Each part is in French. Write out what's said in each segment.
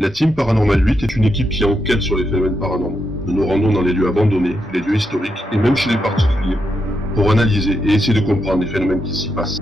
La Team Paranormal 8 est une équipe qui enquête sur les phénomènes paranormaux. Nous nous rendons dans les lieux abandonnés, les lieux historiques et même chez les particuliers pour analyser et essayer de comprendre les phénomènes qui s'y passent.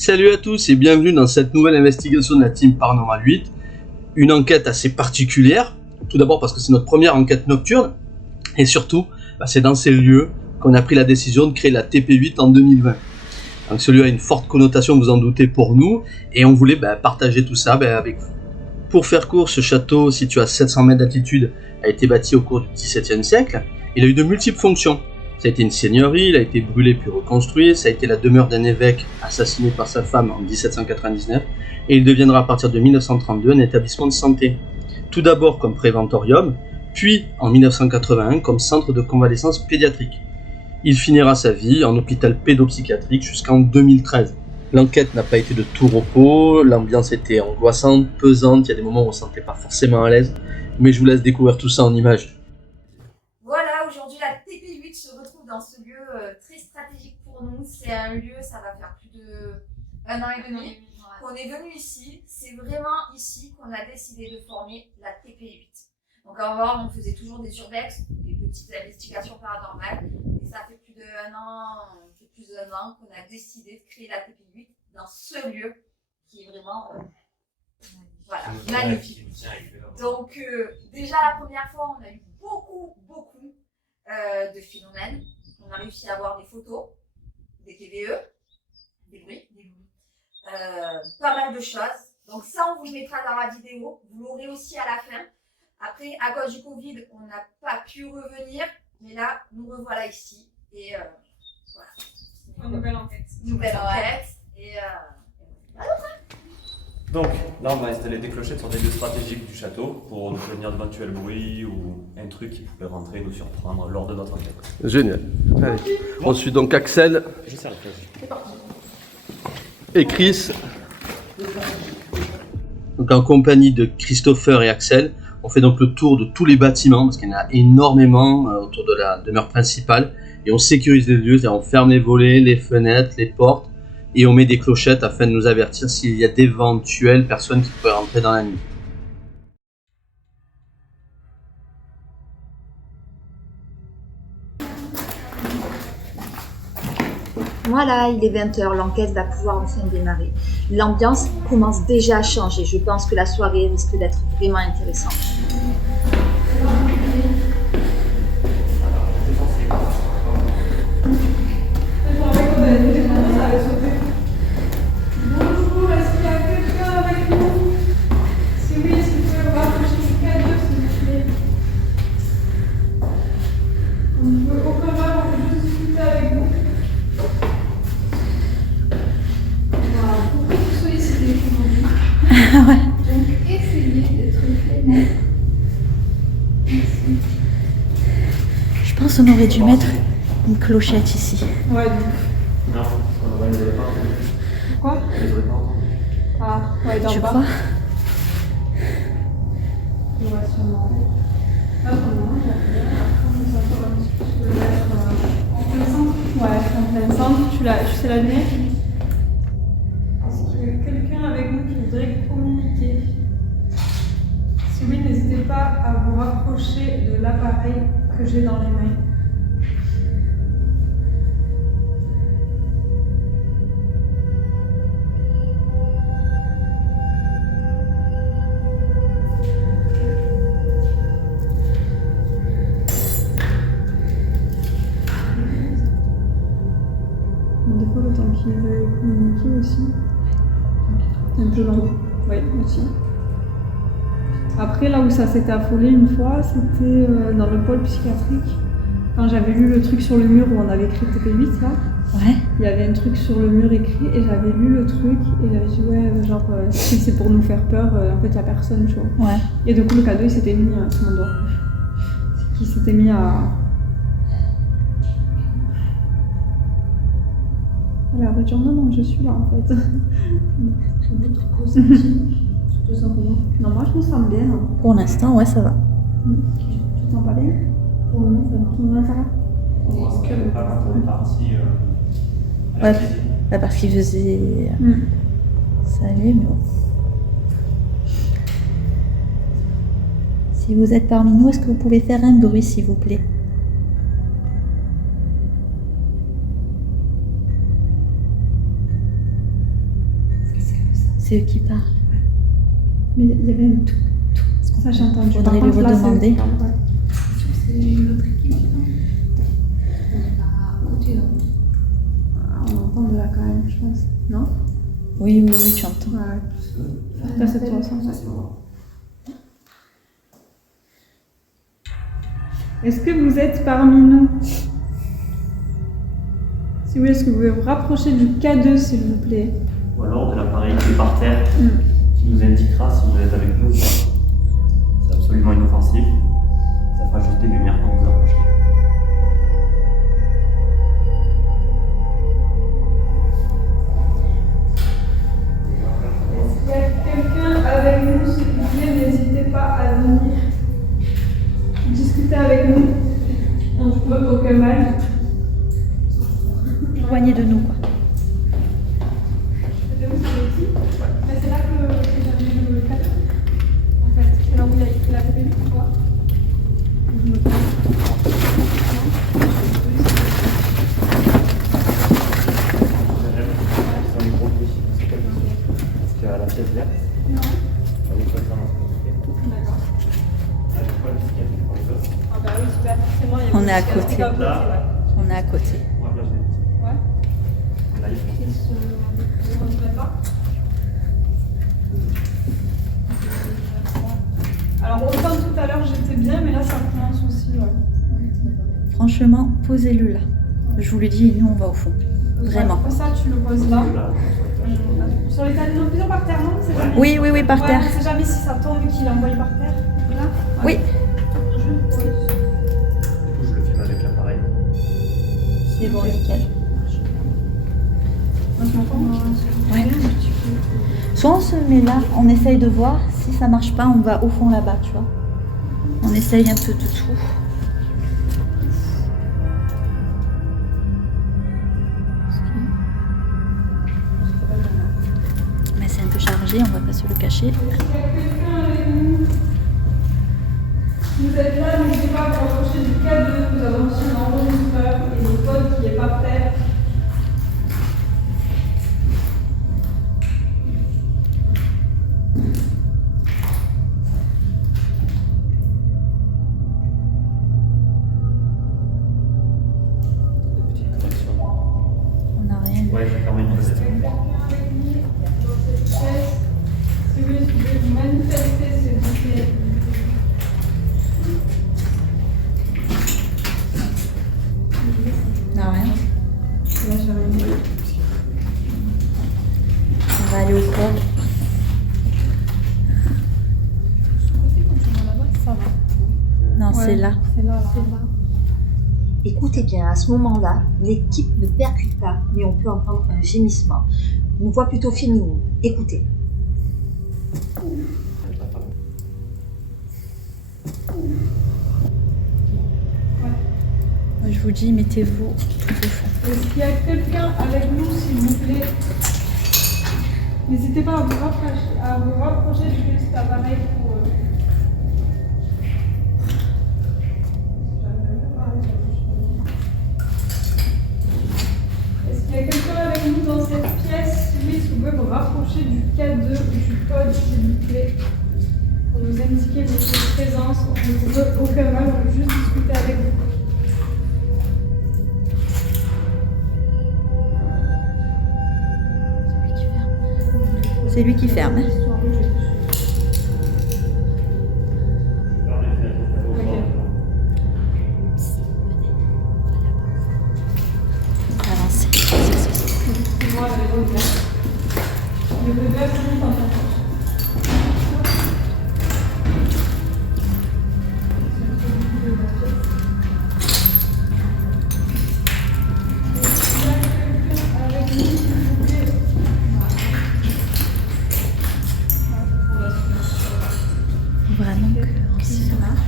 Salut à tous et bienvenue dans cette nouvelle investigation de la Team Paranormal 8. Une enquête assez particulière, tout d'abord parce que c'est notre première enquête nocturne, et surtout, c'est dans ces lieux qu'on a pris la décision de créer la TP8 en 2020. Donc ce lieu a une forte connotation, vous en doutez, pour nous, et on voulait partager tout ça avec vous. Pour faire court, ce château, situé à 700 mètres d'altitude, a été bâti au cours du XVIIe siècle. Il a eu de multiples fonctions. Ça a été une seigneurie, il a été brûlé puis reconstruit, ça a été la demeure d'un évêque assassiné par sa femme en 1799, et il deviendra à partir de 1932 un établissement de santé. Tout d'abord comme préventorium, puis en 1981 comme centre de convalescence pédiatrique. Il finira sa vie en hôpital pédopsychiatrique jusqu'en 2013. L'enquête n'a pas été de tout repos, l'ambiance était angoissante, pesante, il y a des moments où on ne se sentait pas forcément à l'aise, mais je vous laisse découvrir tout ça en images. Voilà, aujourd'hui la TP8 se retrouve dans ce lieu très stratégique pour nous. C'est un lieu, ça va faire plus de 1 an et demi qu'on est venu ici. C'est vraiment ici qu'on a décidé de former la TP8. Donc on va voir, on faisait toujours des urbex, des petites investigations paranormales. Et ça fait plus d'1 an qu'on a décidé de créer la TP8 dans ce lieu qui est vraiment magnifique. Donc déjà la première fois, on a eu beaucoup de phénomènes. On a réussi à avoir des photos, des TVE, des bruits, pas mal de choses. Donc ça, on vous le mettra dans la vidéo. Vous l'aurez aussi à la fin. Après, à cause du Covid, on n'a pas pu revenir. Mais là, nous revoilà ici. Et voilà. Nouvelle enquête. Et donc là on va installer des clochettes sur des lieux stratégiques du château pour nous prévenir d'éventuels bruits ou un truc qui pourrait rentrer et nous surprendre lors de notre enquête. Génial. Allez. On suit donc Axel et Chris. Donc en compagnie de Christopher et Axel, on fait donc le tour de tous les bâtiments parce qu'il y en a énormément autour de la demeure principale et on sécurise les lieux, c'est-à-dire on ferme les volets, les fenêtres, les portes. Et on met des clochettes afin de nous avertir s'il y a d'éventuelles personnes qui pourraient rentrer dans la nuit. Voilà, il est 20h, l'enquête va pouvoir enfin démarrer. L'ambiance commence déjà à changer, je pense que la soirée risque d'être vraiment intéressante. Je pense qu'on aurait dû mettre une clochette ici. Ouais, donc. Non, on ne les aurait pas entendus. Quoi? On les aurait pas entendus. Ah, ouais, dans Tu le bas. crois? Il y aura sûrement. Là, pendant après, on va faire un petit peu le mettre en plein centre. Ouais, en plein centre. Tu C'est la nuit. Est-ce qu'il y a quelqu'un avec nous qui voudrait communiquer? Si oui, n'hésitez pas à vous rapprocher de l'appareil que j'ai dans les mains. Des fois, le temps qu'il veuille communiquer aussi. Un peu long. Oui, aussi. Après, là où ça s'était affolé une fois, c'était dans le pôle psychiatrique. Quand j'avais lu le truc sur le mur où on avait écrit TP8, là, Ouais. il y avait un truc sur le mur écrit et j'avais lu le truc et j'avais dit ouais, genre, si c'est pour nous faire peur, en fait, il n'y a personne, tu vois. Ouais. Et du coup, le cadeau, il s'était mis sur mon doigt. Il s'était mis à... Elle a dit non, non, je suis là, en fait. Votre ressenti, tu te sens comment? Non, moi, je me sens bien. Pour l'instant, ouais, ça va. Tu te sens pas bien? Pour le moment, ça va. Pour le moment, ça va? Parce qu'elle n'est pas quand on est parti à la Ouais. cuisine. Bah, parce qu'il faisait. Mm. Ça allait, mais bon. Si vous êtes parmi nous, est-ce que vous pouvez faire un bruit, s'il vous plaît? C'est eux qui parlent. Mais il y avait un tout. Ça, j'ai entendu. Faudrait Par lui contre, là, c'est- redemander. Ouais. C'est une autre équipe, non? On est pas à côté, là. Ah, on entend de là quand même, je pense. Non? Oui, oui, oui, tu entends. Ouais. Là, c'est toi, ça. Est-ce que vous êtes parmi nous? Si oui, est-ce que vous pouvez vous rapprocher du K2, s'il vous plaît? Ou alors de l'appareil qui est par terre, Mm. qui nous indiquera si vous êtes avec nous ou pas. C'est absolument inoffensif. Ça fera juste des lumières quand vous approchez. S'il y a quelqu'un avec nous, s'il vous plaît, n'hésitez pas à venir discuter avec nous. On ne peut aucun mal. Éloignez de nous, quoi. C'était où, c'était ici? Mais c'est là que j'avais le cadeau. En fait, c'est là où il a fait une fois. Je me trompe. Sur les gros dossiers, c'est quelque chose. Parce qu'à la pièce verte, Non. à l'école, ça marche pas. D'accord. À l'école psychiatrique pour les autres, Ah bah oui, super. Forcément, il y a On une est à psychiatrie côté. ouais. On est à côté. on va bien se détendre. Ouais. Et là, il faut Ils se mettent là. Alors autant tout à l'heure j'étais bien, mais là ça commence aussi. Ouais. Franchement, posez-le là. Je vous le dis, nous, on va au fond. Vraiment. Pour ça, tu le poses là. là. Sur les tables, non, plutôt par terre, non? C'est jamais- Oui, oui, oui, par Ouais, terre. on sait jamais si ça tombe et qu'il est envoyé par terre. Là. Oui. Je pose. Du coup, je le filme avec l'appareil. C'est bon, nickel. Moi, je m'entends. Ouais. Soit on se met là, on essaye de voir. Si ça marche pas, on va au fond là-bas, tu vois. On essaye un peu de tout. Mais c'est un peu chargé, on va pas se le cacher. Est-ce qu'il y a quelqu'un avec nous? Si vous êtes là, n'hésitez pas à vous rapprocher du K2. Nous avons aussi un enregistreur et le code qui est par terre. Des petites connexions. On n'a rien. Ouais, j'ai fermé une fenêtre. Quelqu'un avec nous dans cette pièce. Si vous pouvez vous manifester, s'il vous plaît. On n'a rien. Là, j'ai rien. On va aller au code. Ça va. Non, Ouais, c'est là. C'est là, là. Écoutez bien, à ce moment-là, l'équipe ne percute pas, mais on peut entendre un gémissement. Une voix plutôt féminine. Écoutez. Je vous dis, mettez-vous tout au fond. Est-ce qu'il y a quelqu'un avec nous, s'il vous plaît? N'hésitez pas à vous rapprocher du petit appareil pour... Est-ce qu'il y a quelqu'un avec nous dans cette pièce? Oui, si vous pouvez vous rapprocher du K2 ou du code, s'il vous plaît, pour nous indiquer votre présence. On ne veut aucun mal, on veut juste discuter avec vous. C'est lui qui ferme. Avancez. Moi, les regards. Les regards sont en train. Vraiment que en silence.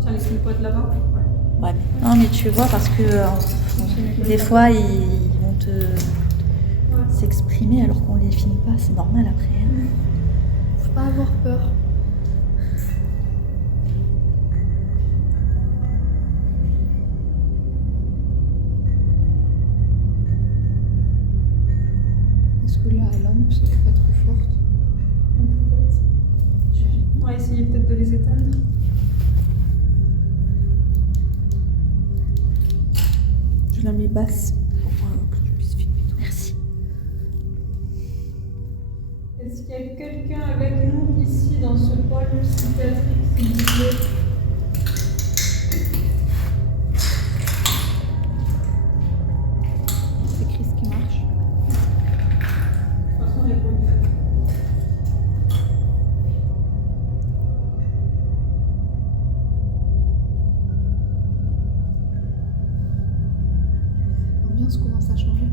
Tiens, laisse les potes là-bas. Ouais. Non, mais tu vois, parce que des fois, ils vont s'exprimer alors qu'on les filme pas. C'est normal après. Hein. Faut pas avoir peur. Est-ce que la lampe serait pas trop forte? Peut-être. On va essayer peut-être de les éteindre. Je la mets basse pour que tu puisses filmer tout. Merci. Est-ce qu'il y a quelqu'un avec nous ici dans ce pôle psychiatrique, s'il vous plaît? C'est Chris qui marche. De toute façon, les potes. L'ambiance commence à changer.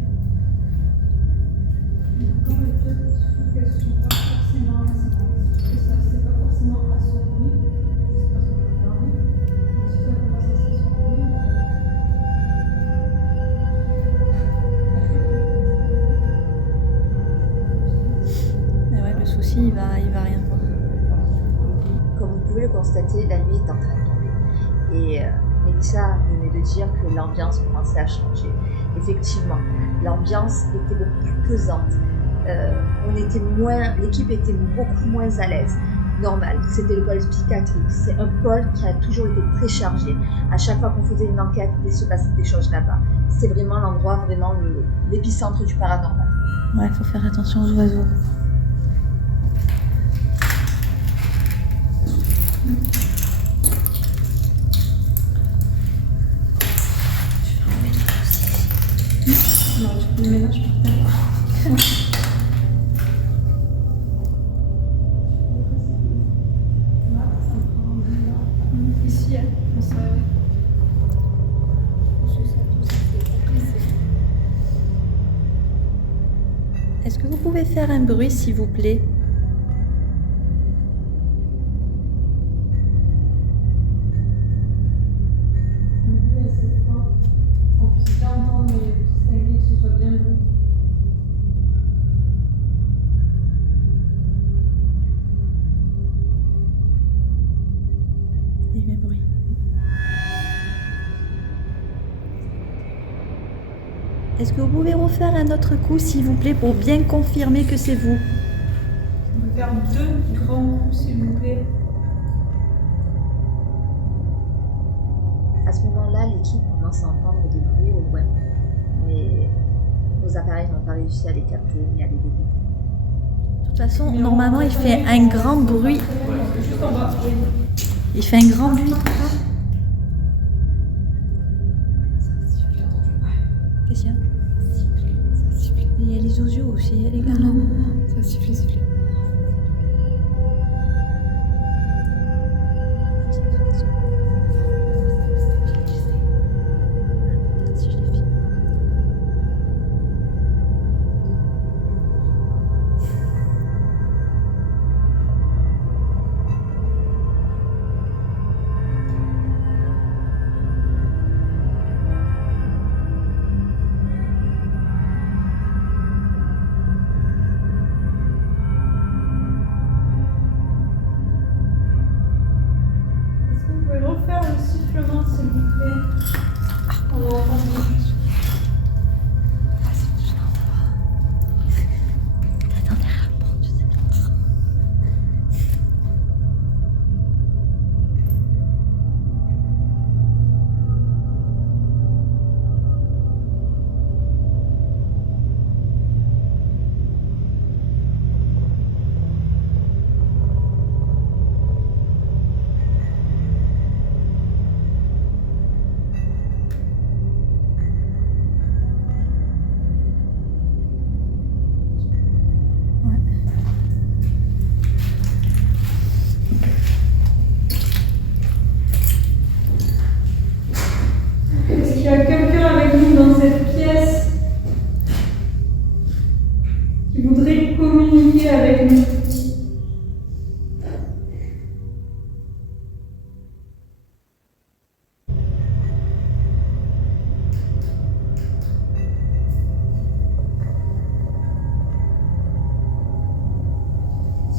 Il y a encore les pièces dessus qu'elles ne sont pas forcément assombries. Que ça, c'est pas forcément assombri. Je sais pas ce qu'on va regarder. Mais si ça commence à s'assombrir, Mais ouais, le souci, il va rien voir. Comme vous pouvez le constater, la nuit est en train de tomber. Et Mélissa venait de dire que l'ambiance commençait à changer. Effectivement, l'ambiance était beaucoup plus pesante. L'équipe était beaucoup moins à l'aise. Normal, c'était le pôle psychiatrique. C'est un pôle qui a toujours été très chargé. À chaque fois qu'on faisait une enquête, il se passait des choses là-bas. C'est vraiment l'endroit, vraiment l'épicentre du paranormal. Ouais, faut faire attention aux oiseaux. non, tu peux le ménage par terre. Là, ça me prend là. Ici, hein, on se... Est-ce que vous pouvez faire un bruit, s'il vous plaît? Le bruit est assez fort. On puisse bien entendre et distinguer, que ce soit bien vu. Et le même bruit. Est-ce que vous pouvez refaire un autre coup, s'il vous plaît, pour bien confirmer que c'est vous? On peut faire 2 grands coups, s'il vous plaît. À ce moment-là, l'équipe commence à entendre des bruits au loin. Mais nos appareils n'ont pas réussi à les capter ni à les détecter. De toute façon, normalement, il fait un grand bruit. Juste en bas, oui. Il fait un grand bruit. Qu'est-ce qu'il y a? Ça siffle. Il y a les osios aussi, les gars. Ça siffle. Si je les filme.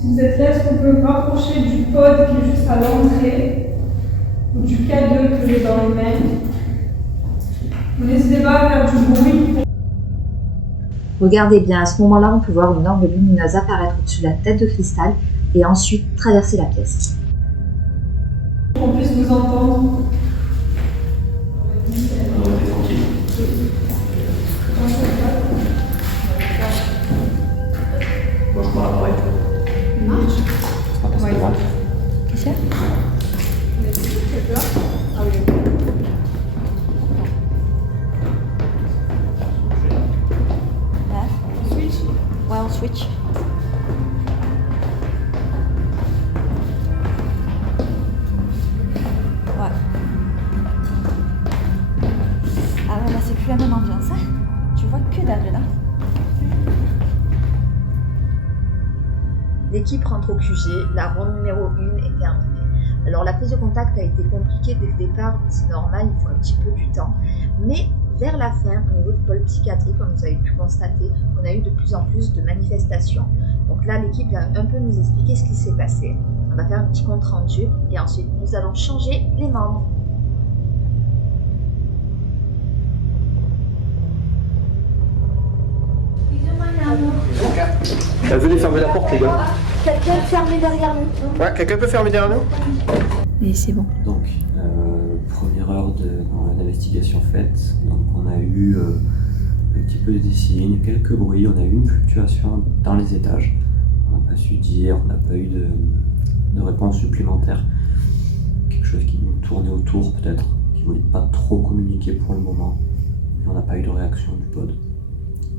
Si vous êtes là, est-ce qu'on peut me rapprocher du pod qui est juste à l'entrée, ou du K2 que j'ai dans les mains? N'hésitez pas à faire du bruit. Regardez bien, à ce moment-là, on peut voir une orbe lumineuse apparaître au-dessus de la tête de Cristal et ensuite traverser la pièce. Pour qu'on puisse vous entendre. Moi je prends l'appareil. Qu'est-ce qu'il y a? Ouais, on switch. Ouais. Ah ouais, là c'est plus la même ambiance, hein. Tu vois que dalle là. L'équipe rentre au QG, la ronde numéro 1 est terminée. Alors la prise de contact a été compliquée dès le départ, c'est normal, il faut un petit peu du temps. Mais vers la fin, au niveau du pôle psychiatrique, comme vous avez pu constater, on a eu de plus en plus de manifestations. Donc là, l'équipe va un peu nous expliquer ce qui s'est passé. On va faire un petit compte rendu et ensuite nous allons changer les membres. Venez fermer la porte, les gars. Quelqu'un fermé derrière nous. Ouais, quelqu'un peut fermer derrière nous? Et c'est bon. Donc, première heure d'investigation faite, donc on a eu un petit peu de signes, quelques bruits, on a eu une fluctuation dans les étages. On n'a pas su dire, on n'a pas eu de réponse supplémentaire. Quelque chose qui nous tournait autour peut-être, qui ne voulait pas trop communiquer pour le moment. Et on n'a pas eu de réaction du pod.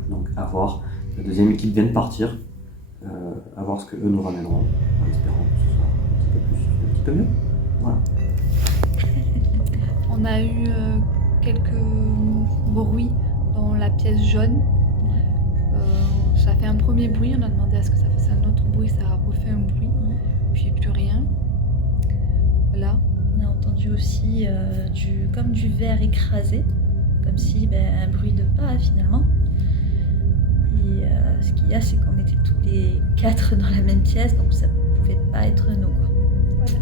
Donc à voir. La deuxième équipe vient de partir. À voir ce qu'eux nous ramèneront, en espérant que ce soit un petit peu mieux. Voilà. On a eu quelques bruits dans la pièce jaune. Ça fait un premier bruit, on a demandé à ce que ça fasse un autre bruit, ça a refait un bruit, puis plus rien. Voilà. On a entendu aussi comme du verre écrasé, comme si un bruit de pas finalement. Et ce qu'il y a, c'est qu'on était tous les 4 dans la même pièce, donc ça pouvait pas être nous, quoi. Voilà.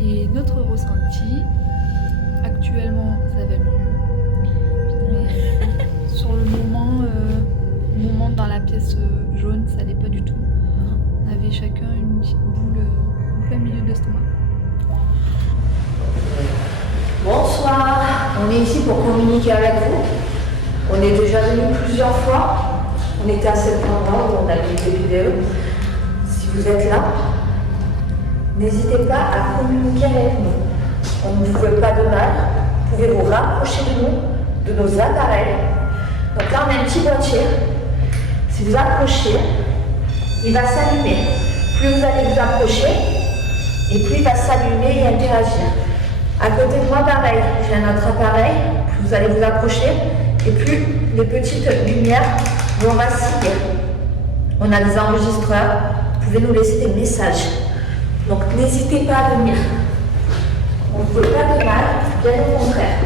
Et notre ressenti, actuellement, ça va mieux. Mais sur le moment dans la pièce jaune, ça allait pas du tout. On avait chacun une petite boule en plein milieu de l'estomac. Bonsoir, on est ici pour communiquer avec vous. On est déjà venus plusieurs fois. On était à cet endroit où on a mis les vidéos. Si vous êtes là, n'hésitez pas à communiquer avec nous. On ne vous fait pas de mal. Vous pouvez vous rapprocher de nous, de nos appareils. Donc là, on a un petit boîtier. Si vous approchez, il va s'allumer. Plus vous allez vous approcher, et plus il va s'allumer et interagir. À côté de moi, pareil, j'ai un autre appareil. Plus vous allez vous approcher, et plus les petites lumières vont vaciller. On a des enregistreurs, vous pouvez nous laisser des messages. Donc n'hésitez pas à venir. On ne veut pas de mal, bien au contraire.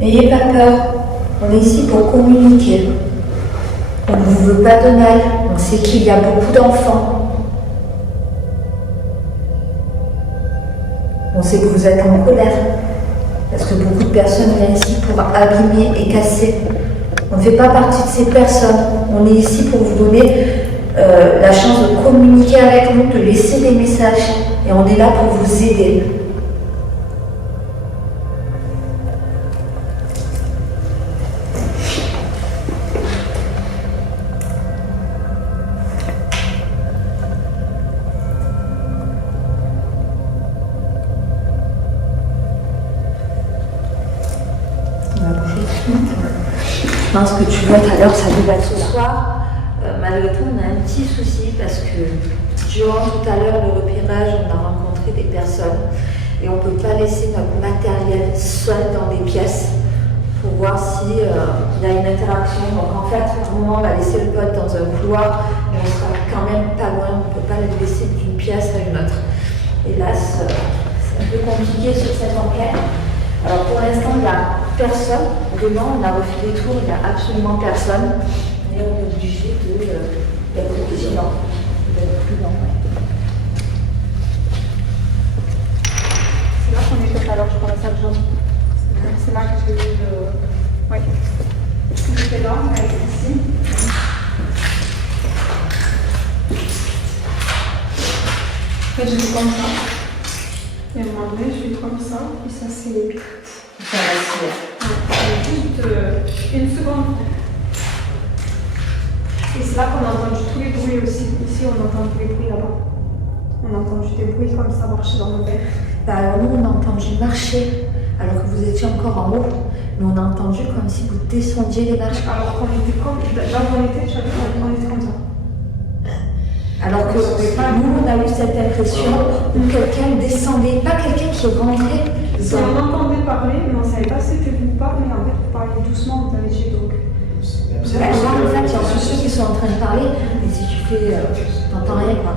N'ayez pas peur, on est ici pour communiquer. On ne vous veut pas de mal, on sait qu'il y a beaucoup d'enfants. On sait que vous êtes en colère, parce que beaucoup de personnes viennent ici pour abîmer et casser. On ne fait pas partie de ces personnes, on est ici pour vous donner la chance de communiquer avec nous, de laisser des messages. et on est là pour vous aider. Non, ce que tu vois tout à l'heure, ça devait être ce soir. Malgré tout, on a un petit souci parce que durant tout à l'heure le repérage, on a rencontré des personnes et on ne peut pas laisser notre matériel seul dans des pièces pour voir s'il y a une interaction. Donc en fait, à un moment, on va laisser le pote dans un couloir mais on sera quand même pas loin, on ne peut pas le laisser d'une pièce à une autre. Hélas, c'est un peu compliqué sur cette enquête. Alors pour l'instant, il n'y a personne. Vraiment, on a refait des tours, il n'y a absolument personne. Et on est obligé d'être vigilant, d'être prudent. Ouais. C'est là qu'on était alors, je crois, la salle jaune. C'est là que j'ai eu le. Oui. J'étais là, on a été ici. En fait, j'étais comme ça. Et à un moment donné, je suis comme ça, et ça c'est. Ça va se Juste une seconde. Et c'est là qu'on a entendu tous les bruits aussi. Ici, on entend tous les bruits là-bas. On a entendu des bruits comme ça marcher dans le verre. Bah, alors nous, on a entendu marcher alors que vous étiez encore en haut. Mais on a entendu comme si vous descendiez les marches. Alors qu'on était comme. Là où on était, tu as vu, on était comme ça. Alors que nous, on a eu cette impression où quelqu'un descendait, pas quelqu'un qui est rentré. Si on entendait parler, mais on ne savait pas si c'était vous ou pas, mais en fait, vous parliez doucement, vous avez dit donc. Là, en fait, il y a ceux qui sont en train de parler, mais si tu fais. T'entends rien, quoi.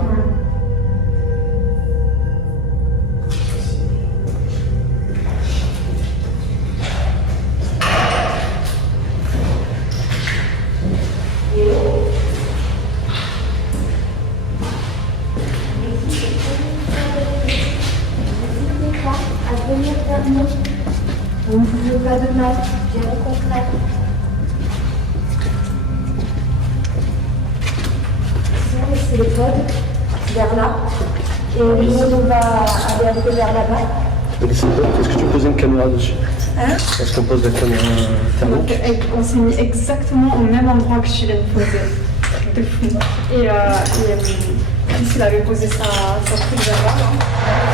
On ne vous veut pas de mal, bien au contraire. C'est le pod, vers là. Et nous, on va aller un peu vers là-bas. Est-ce que tu poses une caméra dessus? Hein? Est-ce qu'on pose la caméra thermique? On s'est mis exactement au même endroit que je viens de poser. De fou. Et Chris, il avait posé sa truc vers là.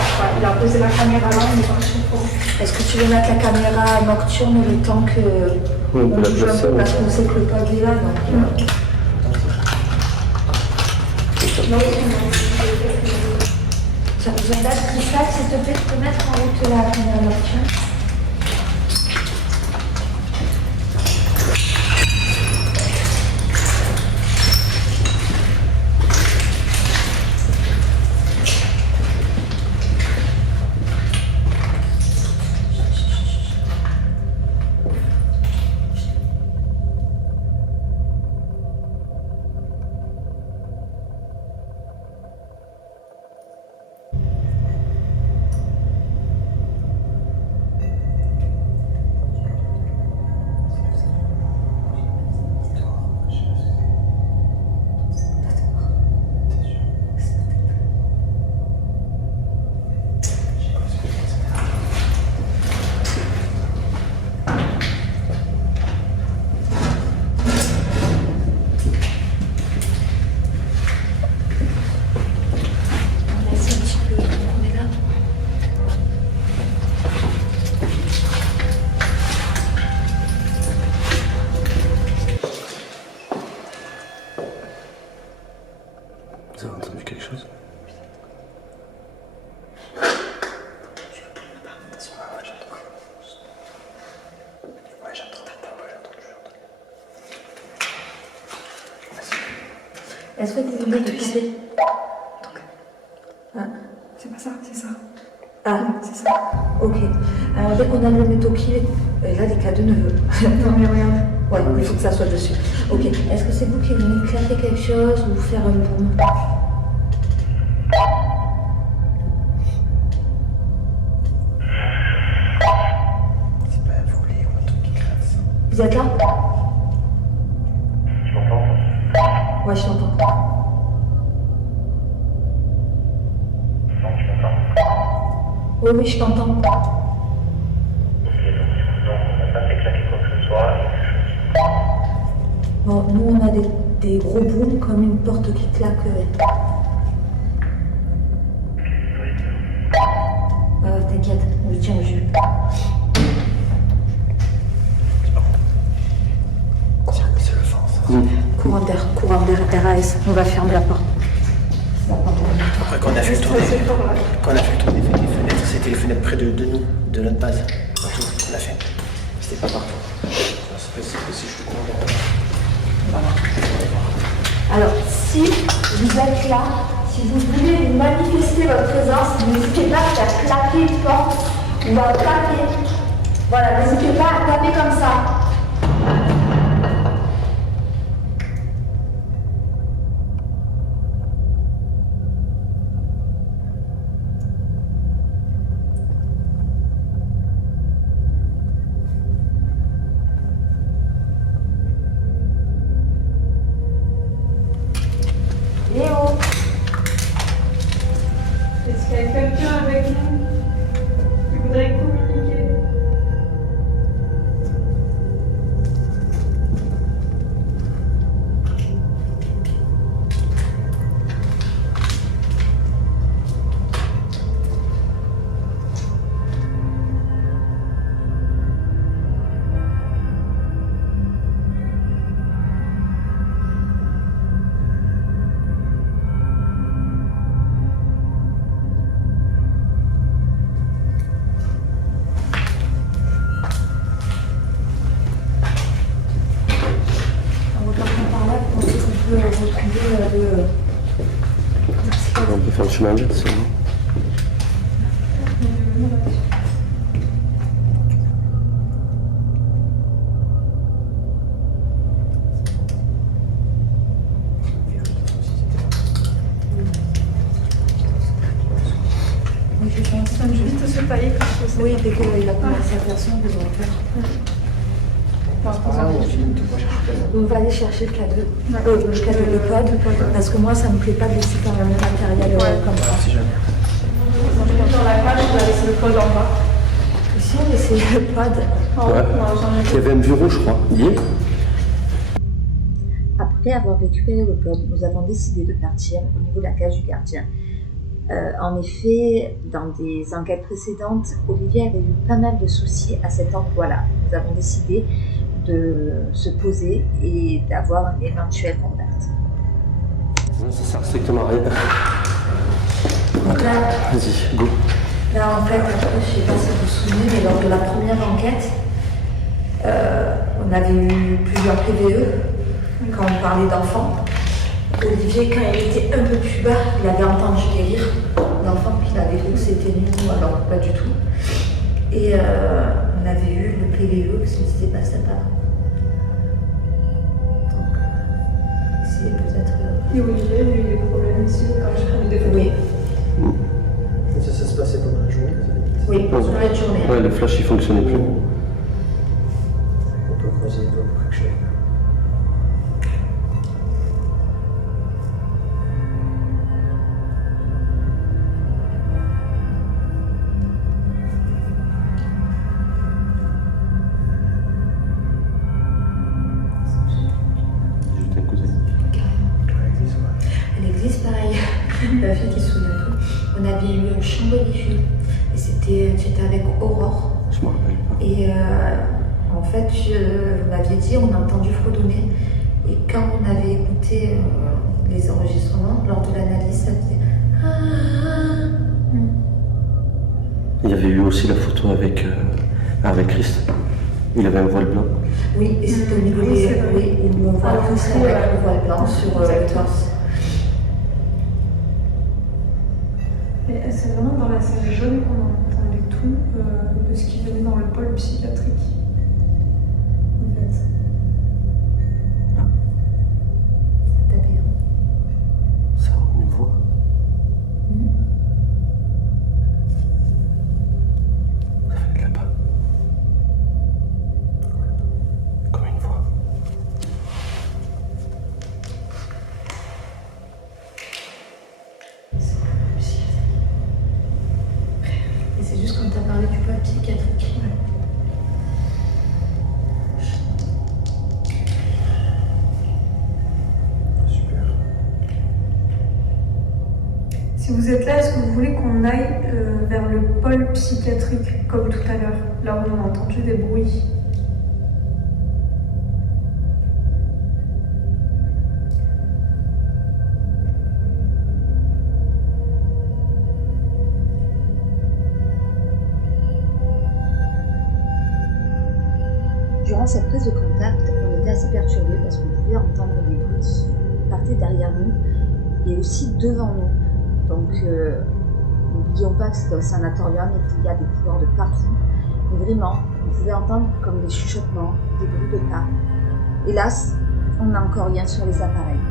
Enfin, il a posé la caméra là, on est parti pour. Est-ce que tu veux mettre la caméra nocturne le temps que Oui, on peut la bouge un placer, peu ouais. parce qu'on sait que le pod est là, donc. Tu as besoin d'aide, Christelle, s'il te plaît, tu peux mettre en route la caméra nocturne. Vous avez entendu quelque chose? Est-ce que vous voulez tousser? Ah. C'est pas ça, c'est ça. Ah, c'est ça. Ok. Alors, dès qu'on a le métopile, et là, les cadeaux ne veulent. Non, mais regarde. Ouais, il faut que ça soit dessus. Ok. Est-ce que c'est vous qui voulez claquer quelque chose ou faire une boum? C'est pas un volet ou un truc qui crasse. Vous êtes là? Tu m'entends? Ouais, je t'entends. Non, tu m'entends? Oui, oui, je t'entends. Donc on n'a pas fait claquer quoi que ce soit. Bon, nous, on a des gros booms comme une porte qui claquerait. T'inquiète, je tiens au jus. C'est le vent, ça. Courant d'air, RAS, on va fermer la porte. Après, quand on a fait le tour des fenêtres, c'était les fenêtres près de nous, de notre base. Surtout, on l'a fait. C'était pas partout. Si je te comprends. Alors, si vous êtes là, si vous voulez vous manifester votre présence, n'hésitez pas à claquer une porte ou à taper. Voilà, n'hésitez pas à taper comme ça. Léo, Est-ce qu'il y a quelqu'un avec nous qui voudrait communiquer? en repartant par là, on peut retrouver le... On peut faire le chemin inverse. Oui, je pense. Ça me vite se tailler comme ça. Oui, dès qu'il a commencé à faire son, on va faire. On va aller chercher le cadeau, le code, parce que moi ça me plaît pas de laisser quand même le matériel comme ça. Si jamais. Dans la page, on va laisser le code en bas. Ici on laissait le code. Ouais. Il y avait un bureau, je crois. Il y est. Après avoir récupéré le code, nous avons décidé de partir au niveau de la cage du gardien. En effet, dans des enquêtes précédentes, Olivier avait eu pas mal de soucis à cet endroit-là. Nous avons décidé de se poser et d'avoir un éventuel contact. Non, ça sert strictement à rien. Donc là, Vas-y, go. là, en fait, je sais pas si vous vous souvenez, mais lors de la première enquête, on avait eu plusieurs PVE quand on parlait d'enfants. Olivier, quand il était un peu plus bas, il avait entendu des rires d'enfants qu'il avait cru que c'était nous, alors pas du tout. Et on avait eu le PVE, ce n'était pas sympa. Donc, c'est peut-être... Et Olivier, il y a eu des problèmes ici quand j'ai des photos. Oui, Et ça se passait pendant la journée, vous avez dit. oui, sur la journée. Ouais, le flash il fonctionnait plus. On peut croiser les doigts pour quelque chose. Juste un coup d'œil. Elle existe pareil. La fille qui se souvient tout. On avait eu un chandelier fût. Et c'était avec Aurore. Je me rappelle pas. Et en fait, vous m'aviez dit, on a entendu fredonner. Et quand on avait écouté les enregistrements, lors de l'analyse, ça faisait... Il y avait eu aussi la photo avec Christ. Il avait un voile blanc. Oui, et c'était au niveau des... Oui, où on voit Chris avec le voile blanc sur le torse. Et c'est vraiment dans la série jaune qu'on entendait tout de ce qui venait dans le pôle psychiatrique. En fait. Tapez. Ça a une voix. Ça fait de là-bas. Comme une voix. Et c'est Si vous êtes là, est-ce que vous voulez qu'on aille vers le pôle psychiatrique, comme tout à l'heure, là où on a entendu des bruits? Durant cette prise de contact, on était assez perturbés parce qu'on pouvait entendre des bruits qui partaient derrière nous et aussi devant nous. Donc, n'oublions pas que c'est un sanatorium et qu'il y a des couloirs de partout. Mais vraiment, on pouvait entendre comme des chuchotements, des bruits de pas. Hélas, on n'a encore rien sur les appareils.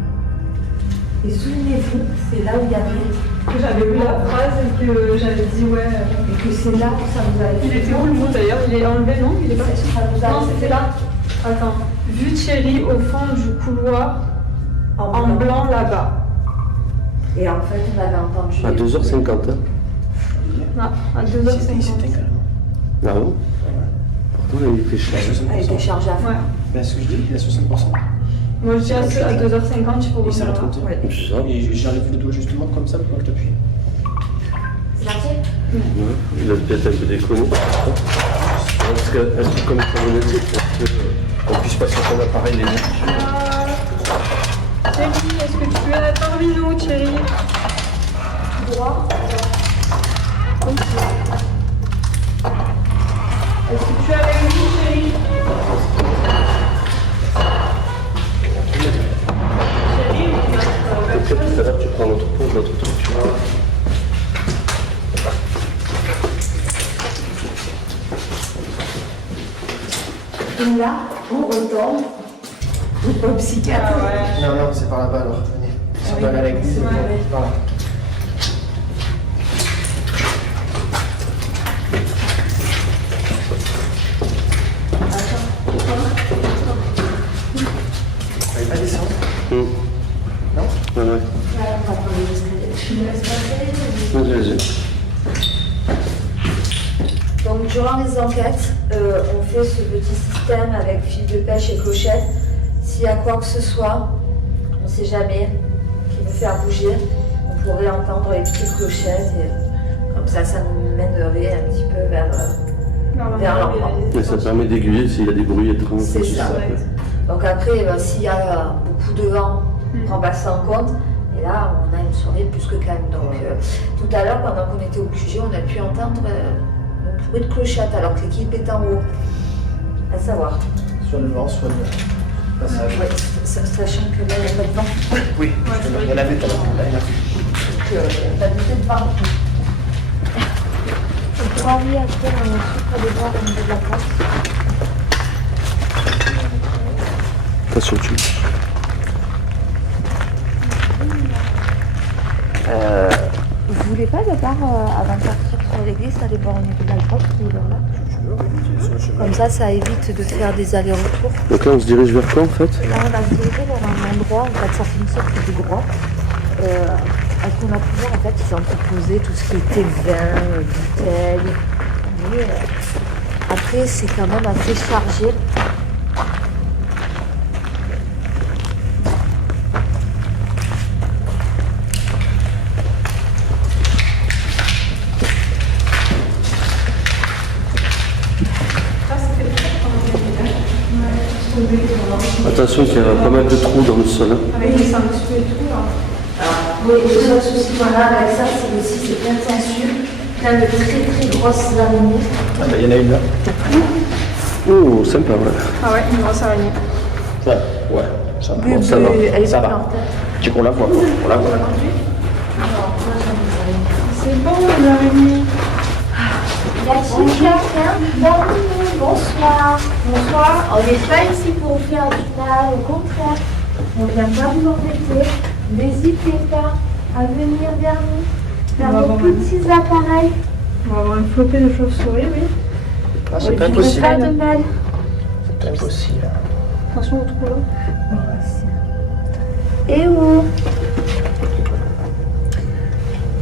Et souvenez-vous, c'est là où il y avait... J'avais lu la phrase et que j'avais dit ouais... Et que c'est là où ça nous a... Il était où le mot d'ailleurs? Il est enlevé, non? Il est parti. Ça nous a... Non, c'était là. Attends. Vu Thierry au fond du couloir, en blanc là-bas. Et en fait, on avait entendu... À 2h50, hein? Non, à 2h50. Ah bon? Pourtant, il était chargé. Elle était chargée à fond. Ouais. Ben, ce que je dis, il a 60%. Moi je dis à 2h50, il faut Il s'est revenir là. retrouvé. Ouais. C'est ça? Et j'enlève le doigt justement comme ça pour que je t'appuie. C'est parti? Ouais, il a peut-être un peu déconné. Est-ce que comme ça vous l'a dit, on puisse passer sur l'appareil les mecs? Thierry, est-ce que tu es parmi nous, Thierry? Droit. Est-ce que tu es avec nous, Thierry? Thierry, Peut-être tout à l'heure tu prends notre pause, notre truc, tu vois. Et là, on retombe au psychiatre. Ah ouais. Non, non, c'est par là-bas alors. Venez. C'est pas là avec lui. Voilà. Allez, pas descendre. Non? Ouais, ouais. On va prendre les escaliers. Tu me laisses passer? Vas-y. Donc, durant les enquêtes, on fait ce petit système avec fil de pêche et clochette. S'il y a quoi que ce soit, on ne sait jamais, qui veut faire bouger, on pourrait entendre les petites clochettes et comme ça nous mènerait un petit peu vers l'endroit. Mais ça permet d'aiguiller s'il y a des bruits étranges. C'est tout ça. Donc après, s'il y a beaucoup de vent, on prend pas ça en compte. Et là, on a une soirée plus que calme. Donc tout à l'heure, pendant qu'on était au QG, on a pu entendre un bruit de clochette alors que l'équipe est en haut. À savoir. Soit le vent, soit le passage. Ouais, sachant que là, il n'y a pas de vent. Oui, il y en avait tout à l'heure. Là, il y en a plus. Donc, il y a peut-être vent. On pourra envoyer après dans le sucre de boire au niveau de la porte. Attention, tu. Vous voulez pas d'abord, avant de partir sur l'église, aller voir au niveau de la grotte qui est là? Comme ça évite de faire des allers-retours. Donc là, on se dirige vers quoi en fait? Là, on va se diriger vers un endroit, en fait, ça fait une sorte de grotte. Avec qu'on a pu voir, en fait, ils ont proposé tout ce qui était vin, bouteilles. Mais après, c'est quand même assez chargé. Attention qu'il y a pas mal de trous dans le sol. Hein. Avec les sangsues et tout, là. Oui, le seul souci qu'on a avec ça, c'est aussi c'est plein de sangsues, plein de très grosses araignées. Ah, bah, il y en a une là. Oh, sympa, ouais. Ah ouais, une grosse araignée. Ouais, ouais, ça va. Oui, Bon, ça va. elle est Ça pas va. en tête. Tu qu'on la voit, quoi. On la voit. C'est bon, les araignées. Y a-t-il quelqu'un parmi nous? Bonsoir. Bonsoir. On n'est pas ici pour vous faire du mal, au contraire. On ne vient pas vous embêter. N'hésitez pas à venir vers nous, vers On va vos voir. petits appareils. On va avoir une flopée de chauves-souris, oui. Ah, c'est pas Pas impossible. de mal. C'est pas impossible. Attention au trou là. Et où?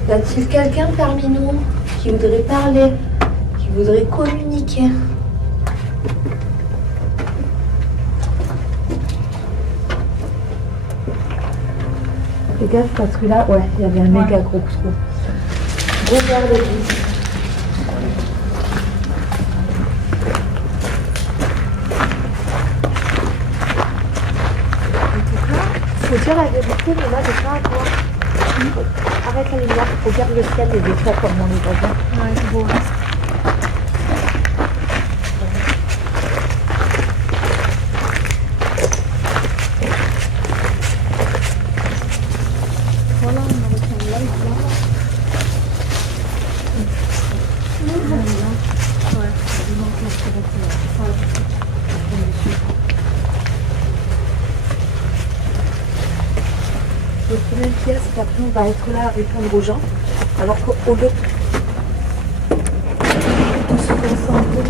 Y a-t-il quelqu'un parmi nous qui voudrait parler, qui voudrait communiquer? Fais gaffe parce que là, ouais, il y avait un méga gros trou. Gros verre de vis. En tout cas, faut dire la vérité, mais là, j'ai pas à toi. Arrête la lumière, regarde le ciel, les étoiles comme on les voit bien. Ouais, c'est beau. Voilà, on a retenu là, ouais, il manque la Le problème qu'il y a, c'est qu'après, on va être là à répondre aux gens, alors qu'au lieu de se concentrer,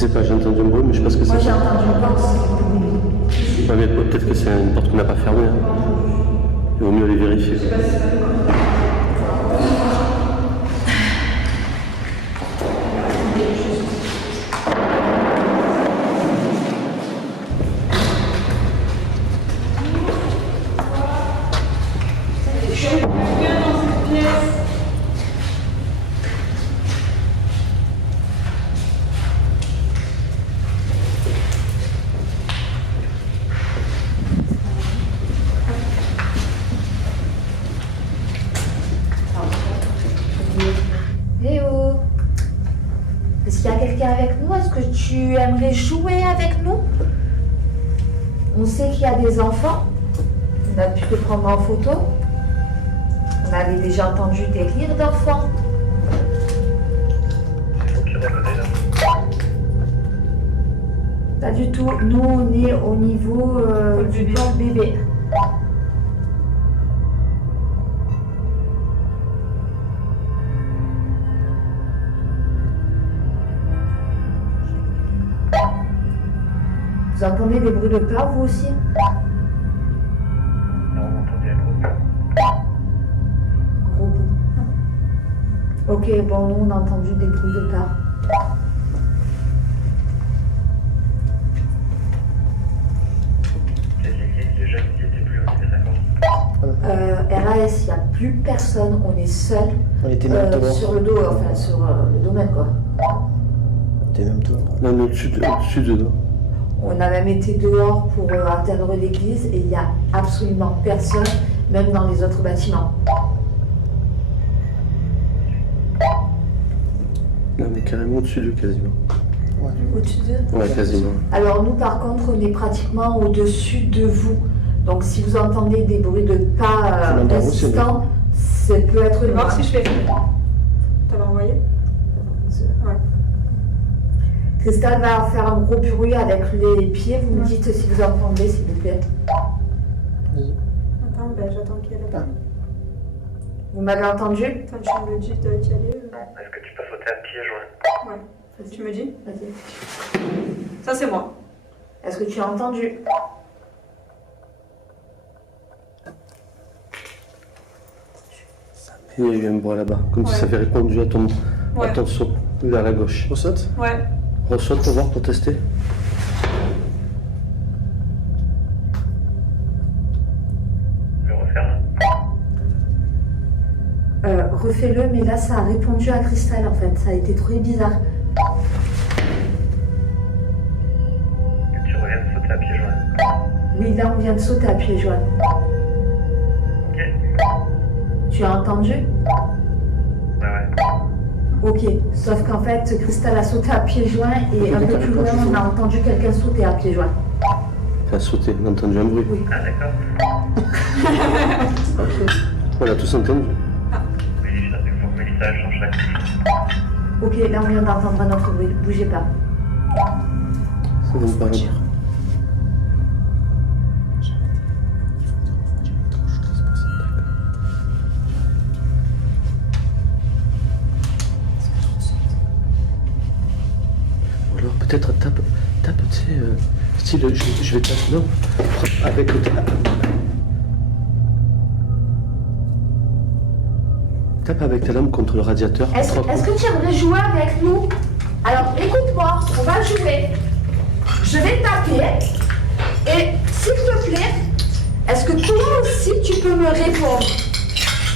sais pas, j'ai entendu un bruit, mais je sais pas ce que c'est. Moi j'ai entendu une porte. Ouais, mais peut-être que c'est une porte qu'on n'a pas fermée. Hein. Il vaut mieux aller vérifier. Léo, est-ce qu'il y a quelqu'un avec nous? Est-ce que tu aimerais jouer avec nous? On sait qu'il y a des enfants. On a pu te prendre en photo. On avait déjà entendu des rires d'enfants. Pas du tout. Nous, on est au niveau du port bébé. Vous entendez des bruits de peur, vous aussi? Gros bout. Ok, bon, nous, on a entendu des bruits de peur. RAS, il n'y a plus personne, on est seul sur le dos, enfin sur le domaine quoi. T'es même toi. Non, mais au-dessus de nous. On a même été dehors pour atteindre l'église et il n'y a absolument personne, même dans les autres bâtiments. Là, on est carrément au-dessus d'eux, quasiment. Au-dessus d'eux? Ouais, quasiment. Alors nous, par contre, on est pratiquement au-dessus de vous. Donc si vous entendez des bruits de pas insistants, ça peut être Je vais nous. voir si je fais. T'avais envoyé? Ouais. Cristal va faire un gros bruit avec les pieds. Vous me dites si vous entendez, s'il vous plaît. Attends, ben j'attends qu'il y ait la Vous m'avez entendu? Attends, tu me dis d'y aller. Est-ce que tu peux sauter à pieds joints? Ouais. Tu me dis? Vas-y. Ça, c'est moi. Est-ce que tu as entendu? Il y a eu un bois là-bas, comme si ça avait répondu à ton saut vers la gauche. Ressaute? Ouais. Ressaute pour voir, pour tester. Je vais refaire. Refais-le, mais là, ça a répondu à Cristal, en fait. Ça a été très bizarre. Que tu reviennes sauter à pieds joints. Oui, là, on vient de sauter à pieds joints. Ok. Tu as entendu? Ouais. Ok, sauf qu'en fait, Cristal a sauté à pieds joints et un peu plus loin, on a entendu quelqu'un sauter à pieds joints. Elle a sauté, on a entendu un bruit. Oui. Ah, d'accord. On l'a tous entendu. Mélissa, il faut que Mélissa elle change d'activité. Ok, là, on vient d'entendre un autre bruit. Bougez pas. Ça donne pas rien. Ou alors peut-être tape, tu sais, style, je vais taper, non, avec le tape avec ta lame contre le radiateur. Est-ce que tu aimerais jouer avec nous? Alors, écoute-moi, on va jouer. Je vais taper. Et s'il te plaît, est-ce que toi aussi tu peux me répondre?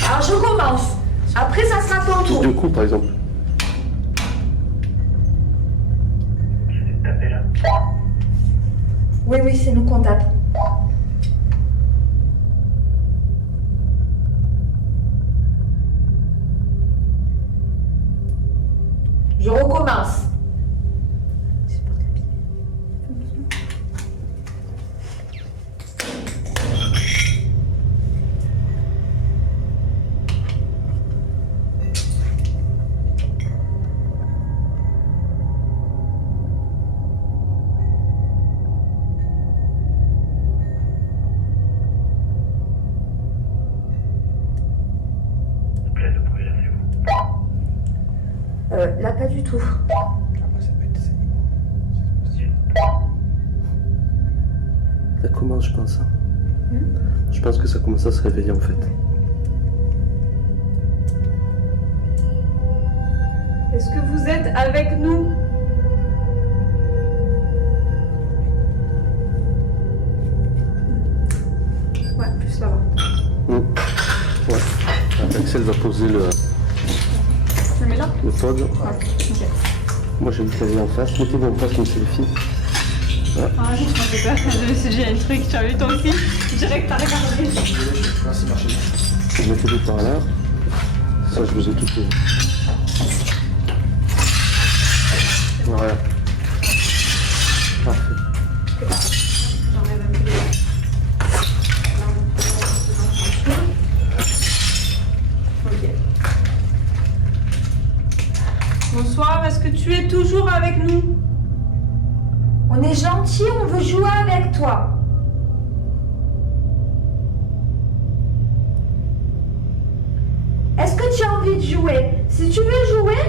Alors, je commence. Après, ça sera ton tour. Deux coups, par exemple. Tapez là. Oui, oui, c'est nous qu'on tape. Je recommence. Plein de bruit là, c'est vous. Là, pas du tout. Ça peut être des animaux. C'est possible. Ça commence, je pense. Je pense que ça commence à se réveiller en fait. Est-ce que vous êtes avec nous? Ouais, plus là-bas. Ouais. Axel va poser le Je le mets là? pod. Ouais. Ok. Moi j'ai le clavier en face. Mettez-vous en face, monsieur le film. Ah, je me fais peur. Je me suis dit, il y a un truc, tu as vu toi aussi? Direct, t'as regardé. Mettez-vous par là. Ça, je vous ai tout fait. Voilà. Parfait. J'enlève un peu Ok. Bonsoir, est-ce que tu es toujours avec nous? On est gentil, on veut jouer avec toi. Est-ce que tu as envie de jouer? Si tu veux jouer,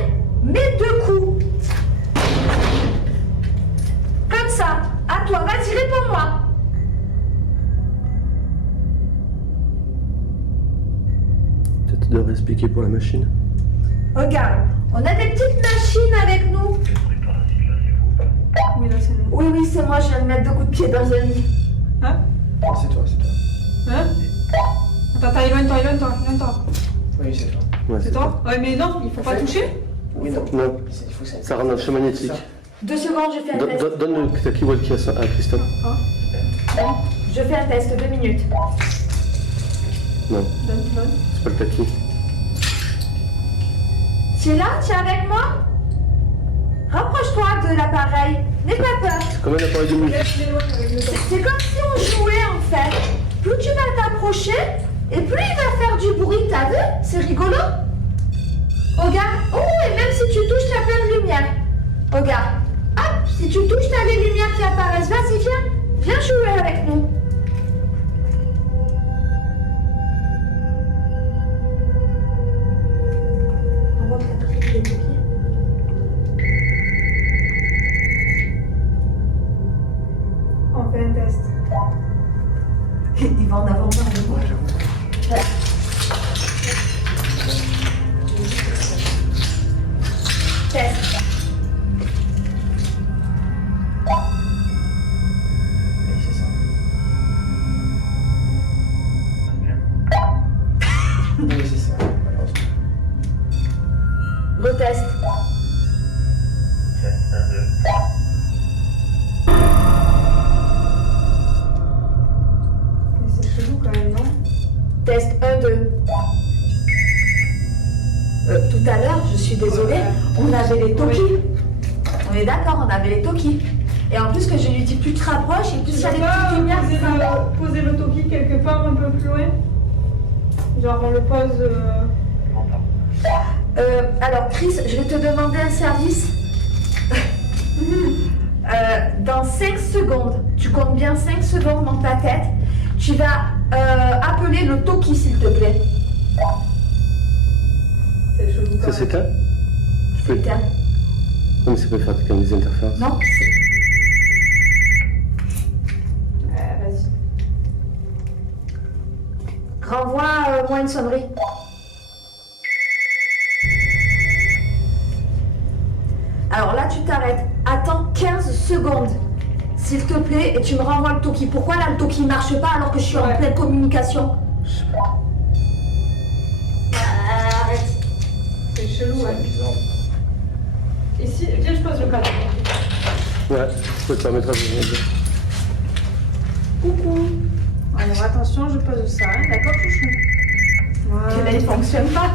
mets 2 coups. Comme ça. À toi, vas-y, réponds-moi. Peut-être de réexpliquer pour la machine. Regarde, on a des petites machines avec nous. Oui, là, c'est nous. Oui, oui, c'est moi, je viens de mettre 2 coups de pied dans un lit. Hein? C'est toi, c'est toi. Hein? Attends, éloigne-toi. Oui, c'est toi. Ouais, C'est toi? Ouais, mais non, il faut pas toucher. Oui, non. Non, Il faut que ça. ça rentre dans le champ magnétique. 2 secondes, je fais un test. Donne le talkie-walkie à Christophe. Je fais un test, 2 minutes. Non, c'est pas le talkie. Tu es là? Tu es avec moi? Rapproche-toi de l'appareil. N'aie pas peur. C'est comme un appareil de musique. C'est comme si on jouait en fait. Plus tu vas t'approcher, et plus il va faire du bruit, t'as vu? C'est rigolo. Regarde. Oh, et même si tu touches, t'as plein de lumière. Regarde. Hop, si tu touches, t'as les lumières qui apparaissent. Vas-y, viens. Viens jouer avec nous. On fait un test. Il va en avoir marre de moi. Test. Oui, c'est ça. Oui, c'est ça. Malheureusement. Retest. Fait 1, 2. Mais c'est chelou quand même, non? Test 1, 2. Tout à l'heure, je suis désolée, on avait les Toki. On est d'accord, on avait les Toki. Et en plus que je lui dis plus tu te rapproches et plus Tu ça peux les pas petites lumières. poser le Toki quelque part un peu plus loin? Genre on le pose... Alors Chris, je vais te demander un service. Dans 5 secondes, tu comptes bien 5 secondes dans ta tête, tu vas appeler le Toki s'il te plaît. C'est chelou quand Ça même. s'éteint? Tu peux... Éteins. Non, mais c'est pas faire comme des interférences. Non? Vas-y. Renvoie-moi une sonnerie. Alors là, tu t'arrêtes. Attends 15 secondes, s'il te plaît, et tu me renvoies le Toki. Pourquoi là, le Toki ne marche pas alors que je suis en pleine communication? Arrête. C'est chelou, C'est ouais. bizarre. Ici, viens, je pose le cadre. Ouais, tu peux te permettre de dire. Coucou. Alors attention, je pose ça, hein. D'accord, chouchou? Et là, il ne fonctionne pas.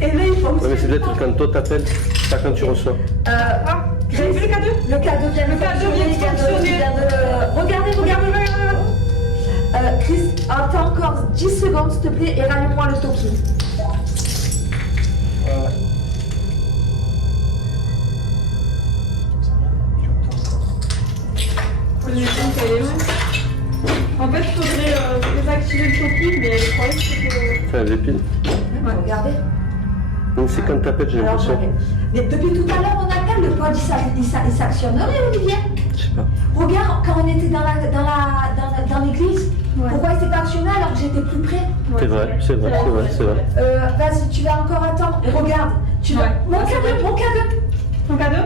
Et là, il Ouais, mais fonctionne c'est pas. peut-être quand toi t'appelles, pas quand tu reçois. Ah, vous avez vu le cadeau? Le cadeau vient de fonctionner. Regardez. Chris, attends encore 10 secondes, s'il te plaît, et rallume-moi le Toki. On est compte qu'elle est loin. En fait, il faudrait désactiver le Toki, mais le problème c'est que... Enfin, les piles. Regardez. Donc c'est quand t'appelles, j'ai Alors, l'impression. mais depuis tout à l'heure, on appelle, le code il s'actionnerait, Olivier. Je sais pas. Regarde, quand on était dans l'église, Ouais. pourquoi il s'est pas actionné alors que j'étais plus près? C'est vrai, c'est vrai, c'est vrai, c'est vrai. Vas-y, tu vas encore attendre. Regarde, tu vas... Ouais. Mon cadeau. Ton cadeau?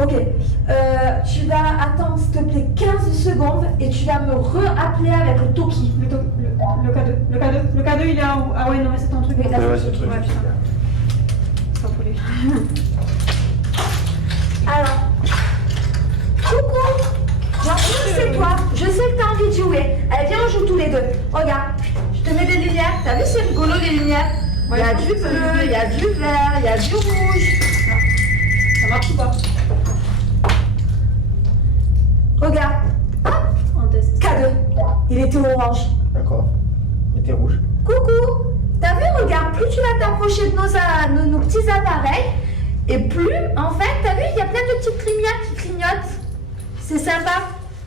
Ok. Tu vas attendre, s'il te plaît, 15 secondes et tu vas me re-appeler avec le Toki. Le cadeau, il est en haut. Ah ouais, non, mais c'est ton truc. Oui, là, Ouais, c'est c'est le truc. Ouais, putain. Sans poulet. Alors, coucou. Jean-Philippe, c'est toi. Je sais que t'as envie de jouer. Allez, viens, on joue tous les deux. Regarde, je te mets des lumières. T'as vu, c'est rigolo, les lumières. Il y a du bleu, il y a du vert, il y a du rouge. Ça marche ou pas? Regarde. Hop, On teste. cadeau. Il était orange. D'accord. Il était rouge. Coucou. T'as vu, regarde, plus tu vas t'approcher de nos petits appareils, et plus, en fait, t'as vu, il y a plein de petites lumières qui clignotent. C'est sympa.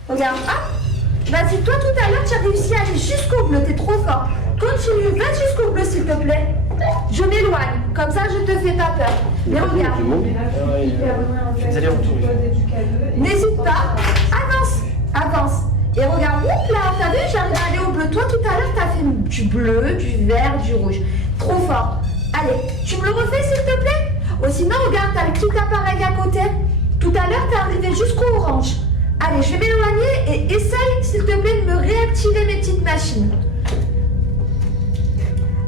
Regarde, hop. Vas-y, toi, tout à l'heure, tu as réussi à aller jusqu'au bleu, t'es trop fort. Continue, va jusqu'au bleu, s'il te plaît. Je m'éloigne, comme ça, je te fais pas peur. Mais regarde, Du monde. Mais là, je suis hyper loin en fait. Faites aller-retour. Du code et du cadeau. Et- n'hésite pas, avance. Et regarde, oups là, t'as vu, j'arrive à aller au bleu. Toi, tout à l'heure, t'as fait du bleu, du vert, du rouge. Trop fort. Allez, tu me le refais, s'il te plaît? Oh, sinon, regarde, t'as le petit appareil à côté. Tout à l'heure, t'es arrivé jusqu'au orange. Allez, je vais m'éloigner et essaye, s'il te plaît, de me réactiver mes petites machines.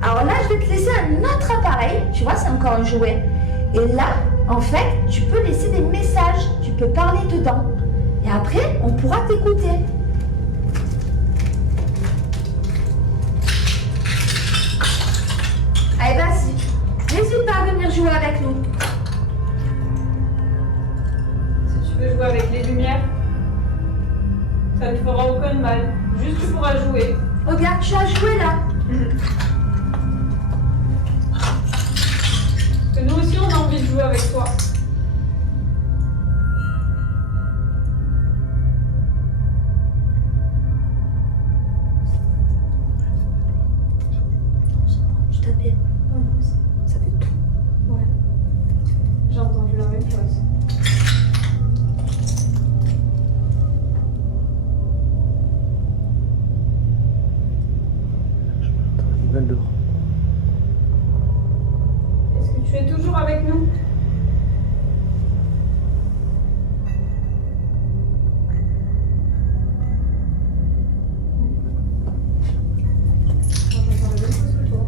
Alors là, je vais te laisser un autre appareil. Tu vois, c'est encore un jouet. Et là, En fait, tu peux laisser des messages, tu peux parler dedans. Et après, on pourra t'écouter. Allez, vas-y. N'hésite pas à venir jouer avec nous. Si tu veux jouer avec les lumières, ça ne fera aucun mal. Juste tu pourras jouer. Regarde, tu as joué là. Parce que nous aussi, on a envie de jouer avec toi. Je t'appelle. Ça fait tout. Ouais. J'ai entendu la même chose. Nouvelle dehors. Est-ce que tu es toujours avec nous? J'entends la même chose que toi.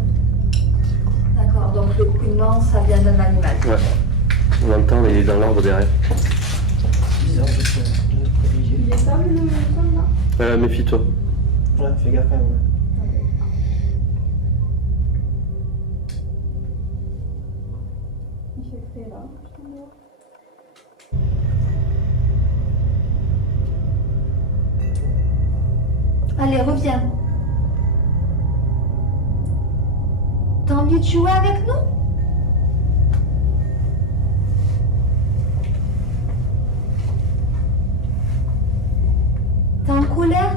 D'accord, donc le couinement, ça vient d'un animal. Ouais. On l'entend, mais il est dans l'arbre derrière. Bizarre, je suis privilégié. Il est stable le son là? Méfie-toi. Ouais, fais gaffe quand même. Ouais. Il fait frais là. Allez, reviens. T'as envie de jouer avec nous? T'es en colère?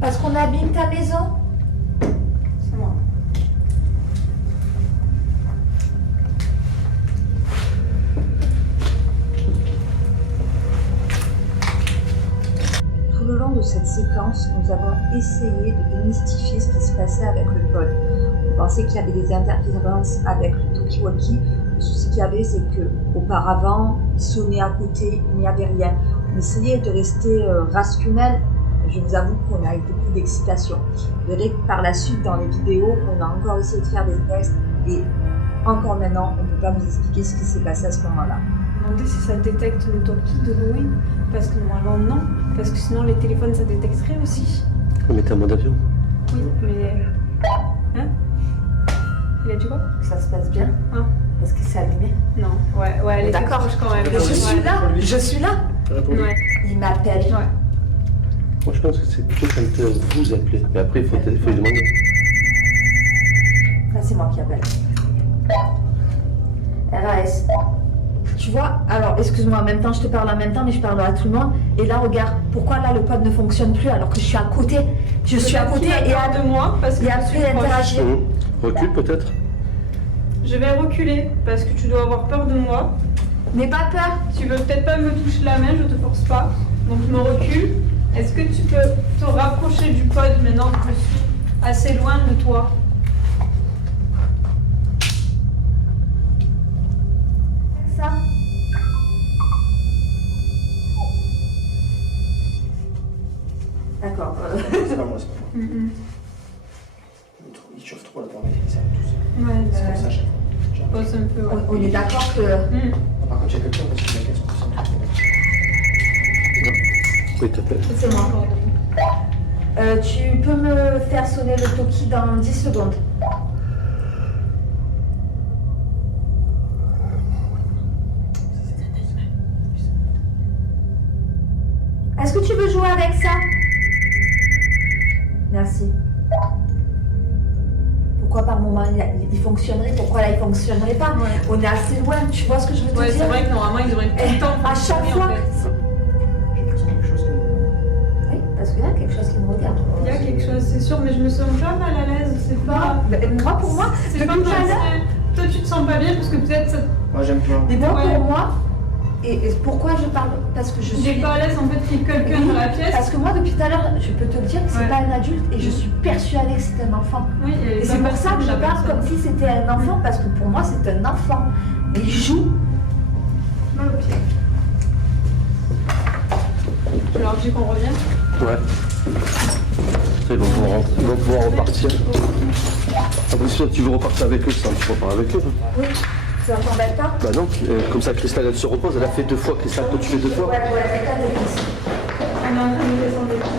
Parce qu'on abîme ta maison? C'est moi. Tout le long de cette séquence, nous avons essayé de démystifier ce qui se passait avec le pod. On pensait qu'il y avait des interférences avec le talkie-walkie. Le souci qu'il y avait, c'est qu'auparavant, il sonnait à côté, il n'y avait rien. On essayait de rester rationnel. Je vous avoue qu'on a eu beaucoup d'excitation. Vous verrez que par la suite, dans les vidéos, on a encore essayé de faire des tests et encore maintenant, on ne peut pas vous expliquer ce qui s'est passé à ce moment-là. Demander si ça détecte le talkie de loin. Parce que normalement, non. Parce que sinon, les téléphones, ça détecterait aussi. Mais t'es en mode avion. Oui, mais. Hein? Il a dit quoi? Ça se passe bien? Hein? Est-ce que c'est allumé? Non. Ouais, elle est D'accord. proche quand même. Mais je suis là, je suis là. Ouais. Il m'appelle. Ouais. Moi, je pense que c'est plutôt quand vous appelez. Mais après, il faut lui demander. Là, c'est moi qui appelle. RAS. Tu vois, alors excuse-moi, en même temps, je te parle en même temps, mais je parle à tout le monde. Et là, regarde, pourquoi là le pod ne fonctionne plus alors que je suis à côté? Je suis à côté et à de moi parce que et je après suis proche. interagir. Recule peut-être. Je vais reculer parce que tu dois avoir peur de moi. N'aie pas peur. Tu veux peut-être pas me toucher la main, je te force pas. Donc je me recule. Est-ce que tu peux te rapprocher du pod maintenant que je suis assez loin de toi? Ça. D'accord. C'est pas moi, c'est pas moi. Il chauffe trop là, ça va tous. Ouais, C'est comme ça, chaque fois. pose un peu. Ouais. On est d'accord que. Par contre, il y a quelqu'un parce qu'il y a 15%. Oui, t'appelles. C'est moi. Tu peux me faire sonner le talkie dans 10 secondes. Est-ce que tu veux jouer avec ça? Merci. Pourquoi par moment il fonctionnerait? Pourquoi là il fonctionnerait pas? On est assez loin, tu vois ce que je veux te Ouais, dire? c'est vrai que normalement ils devraient tout le temps À chaque fonctionner, fois. en fait. J'ai l'impression qu'il y a quelque chose qui Oui, parce qu'il y a quelque chose qui me regarde. Il y a quelque chose, c'est sûr, mais je me sens pas mal à l'aise. C'est pas. Moi, pour moi, C'est depuis pas tout à l'heure. Toi, tu te sens pas bien parce que peut-être ça. Moi, j'aime pas. Mais moi, Ouais. pour moi, et pourquoi je parle? Parce que je Tu suis. n'es pas à l'aise en fait qu'il y ait quelqu'un Oui, dans la pièce. Parce que moi, depuis tout à l'heure, je peux te le dire que c'est Ouais. pas un adulte et je suis persuadée que c'est un enfant. Oui, Et c'est pour ça que je parle comme si c'était un enfant, parce que pour moi, c'est un enfant. Et il joue. Mal au pied. Tu leur dis qu'on revient? Ouais. Ils vont pouvoir repartir. Ah, bien sûr, tu veux repartir avec eux, ça, tu repars avec eux. Oui. Ça t'embête pas? Bah non, comme ça Cristal elle se repose, elle a fait 2 fois, Cristal toi tu fais 2 fois. Ouais, voilà, c'est 4 de plus. On est en train de descendre les escaliers.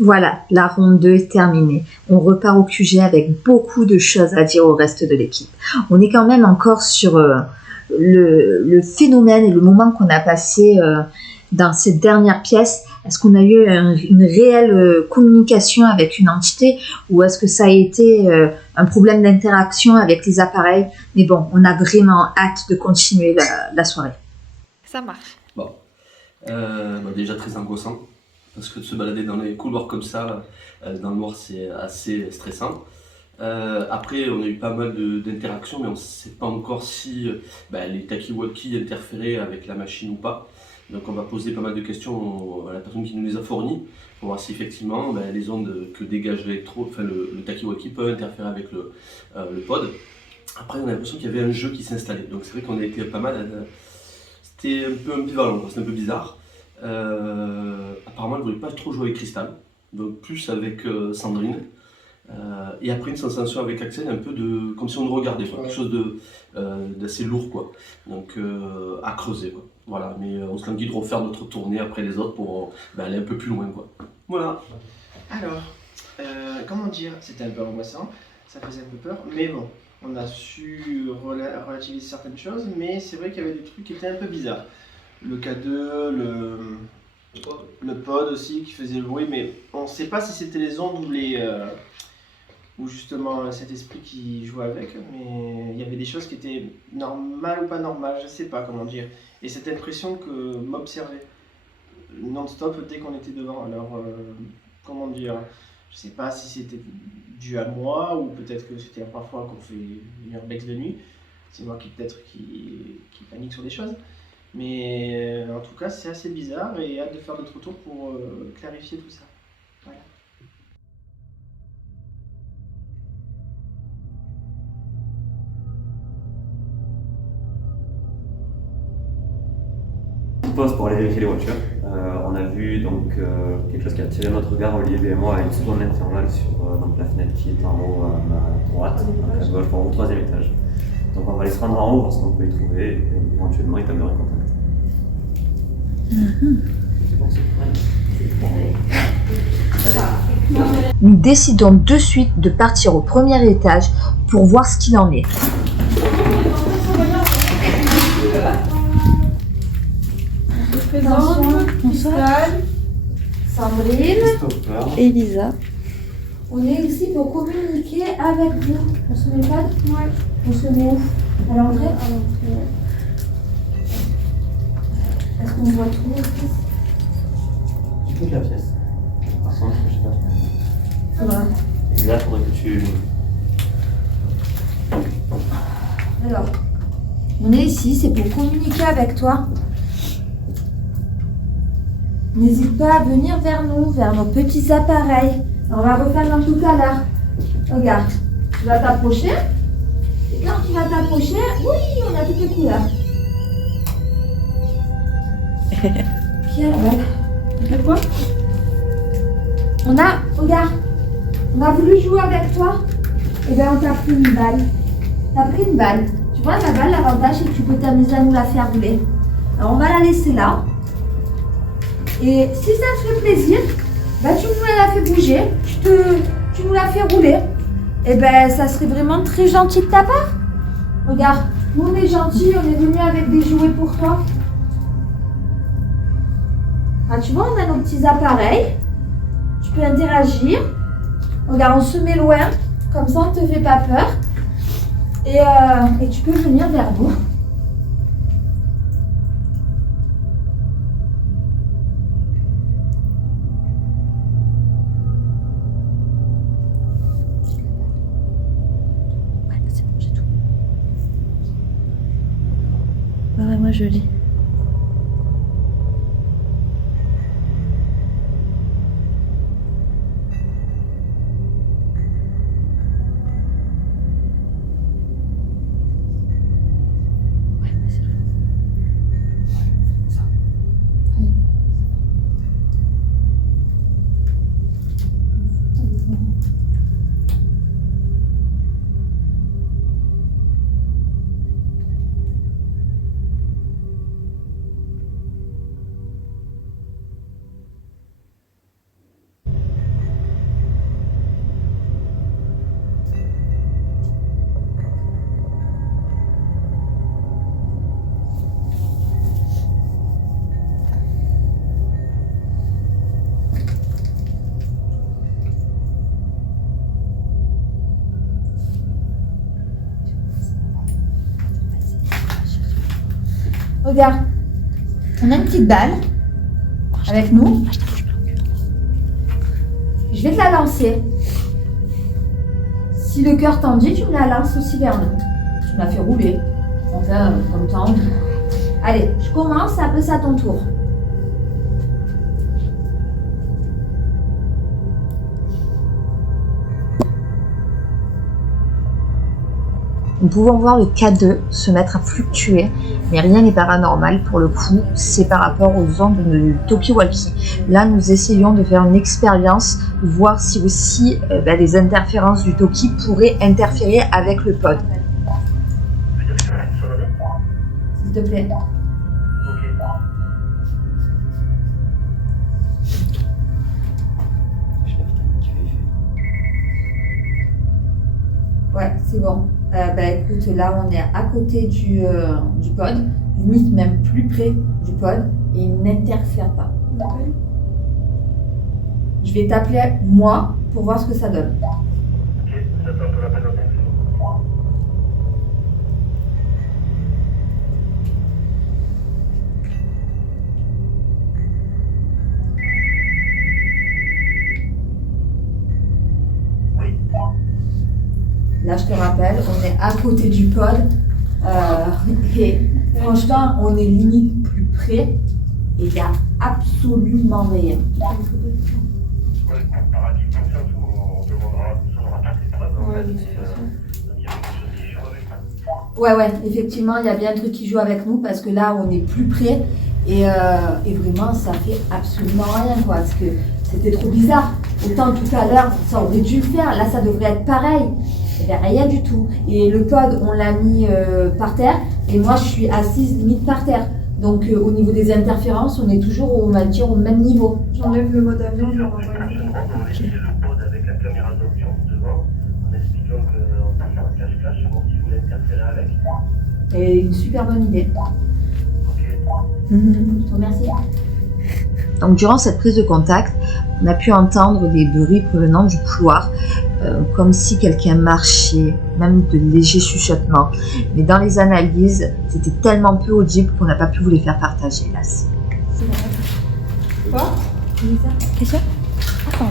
Voilà, la ronde 2 est terminée. On repart au QG avec beaucoup de choses à dire au reste de l'équipe. On est quand même encore sur le phénomène et le moment qu'on a passé dans cette dernière pièce. Est-ce qu'on a eu une réelle communication avec une entité ou est-ce que ça a été un problème d'interaction avec les appareils? Mais bon, on a vraiment hâte de continuer la soirée. Ça marche. Bon. Déjà très angoissant, parce que de se balader dans les couloirs comme ça, dans le noir, c'est assez stressant. Après, on a eu pas mal d'interactions, mais on ne sait pas encore si les talkie-walkie interféraient avec la machine ou pas. Donc on va poser pas mal de questions à la personne qui nous les a fournies, pour voir si effectivement les ondes que dégage le talkie-walkie peut interférer avec le pod. Après, on a l'impression qu'il y avait un jeu qui s'installait, donc c'est vrai qu'on a été pas mal... C'était un peu ambivalent, c'était un peu bizarre. Apparemment, elle ne voulait pas trop jouer avec Cristal, donc plus avec Sandrine. Et après, une sensation avec Axel, un peu comme si on nous regardait, quoi. Quelque chose d'assez lourd, quoi. Donc à creuser, quoi. Voilà, mais on se languit de refaire notre tournée après les autres pour aller un peu plus loin, quoi. Voilà. Alors, comment dire, c'était un peu angoissant, ça faisait un peu peur, mais bon, on a su relativiser certaines choses, mais c'est vrai qu'il y avait des trucs qui étaient un peu bizarres. Le K2, le pod aussi qui faisait le bruit, mais on ne sait pas si c'était les ondes ou justement cet esprit qui jouait avec, mais il y avait des choses qui étaient normales ou pas normales, je ne sais pas comment dire. Et cette impression que m'observait non-stop dès qu'on était devant. Alors, comment dire, je ne sais pas si c'était dû à moi ou peut-être que c'était parfois qu'on fait une urbex de nuit. C'est moi qui panique sur des choses. Mais en tout cas, c'est assez bizarre et hâte de faire notre tour pour clarifier tout ça. Voilà. On pose pour aller vérifier les voitures. On a vu donc quelque chose qui a attiré notre regard, Olivier et moi, une seconde intervalle sur donc la fenêtre qui est en haut à ma droite, donc à gauche, au 3e étage. Donc on va aller se rendre en haut, voir ce qu'on peut y trouver et éventuellement établir un contact. Nous décidons de suite de partir au premier étage pour voir ce qu'il en est. Cristal, Sandrine, Elisa. on est ici pour communiquer avec vous. On se met pas? Ouais. On se met où? À l'entrée? À l'entrée. Est-ce qu'on voit tout? J'ai toute la pièce. Par contre, je sais pas. Ça va. Et là, il faudrait que tu... Alors, on est ici, c'est pour communiquer avec toi. N'hésite pas à venir vers nous, vers nos petits appareils. On va refaire comme tout à l'heure. Regarde, tu vas t'approcher. Et quand tu vas t'approcher, oui, on a toutes les couleurs. Pierre, ouais. Quelle quoi? Regarde, on a voulu jouer avec toi. Et bien, on t'a pris une balle. T'as pris une balle. Tu vois, la balle, l'avantage, c'est que tu peux t'amuser à nous la faire rouler. Alors, on va la laisser là. Et si ça te fait plaisir, tu nous la fais bouger, tu nous la fais rouler. Et ça serait vraiment très gentil de ta part. Regarde, nous on est gentils, on est venus avec des jouets pour toi. Ah, tu vois, on a nos petits appareils. Tu peux interagir. Regarde, on se met loin, comme ça on ne te fait pas peur. Et tu peux venir vers nous. Ouais, moi je lis. Regarde, on a une petite balle avec nous. Je vais te la lancer. Si le cœur t'en dit, tu me la lances aussi vers nous. Tu me la fais rouler. Enfin, comme t'as envie. Allez, je commence, après c'est à ton tour. Nous pouvons voir le K2 se mettre à fluctuer, mais rien n'est paranormal pour le coup, c'est par rapport aux ondes de talkie-walkie. Là, nous essayons de faire une expérience, voir si aussi les interférences du talkie pourraient interférer avec le pod. S'il te plaît. Ouais, c'est bon. Écoute, là on est à côté du pod, limite même plus près du pod, et il n'interfère pas. Je vais t'appeler moi pour voir ce que ça donne. Ok, j'attends un peu l'appel dans 5 secondes. Là, je te rappelle, on est à côté du pod et franchement, on est limite plus près et il n'y a absolument rien. Ouais, effectivement, il y a bien un truc qui joue avec nous parce que là, on est plus près et vraiment, ça fait absolument rien, quoi, parce que c'était trop bizarre. Autant tout à l'heure, ça aurait dû le faire, là, ça devrait être pareil. Il n'y a rien du tout. Et le pod, on l'a mis par terre et moi, je suis assise limite par terre. Donc, au niveau des interférences, on est toujours, on va dire, au même niveau. J'enlève le mode avion, je le renvoie. On va essayer le pod avec la caméra nocturne devant, en expliquant qu'on peut faire un cache-cache, voir si vous voulez interférer avec. Et une super bonne idée. Ok. Je te remercie. Donc durant cette prise de contact, on a pu entendre des bruits provenant du couloir, comme si quelqu'un marchait, même de légers chuchotements. Mais dans les analyses, c'était tellement peu audible qu'on n'a pas pu vous les faire partager, hélas. Quoi? Qu'est-ce que c'est? Attends.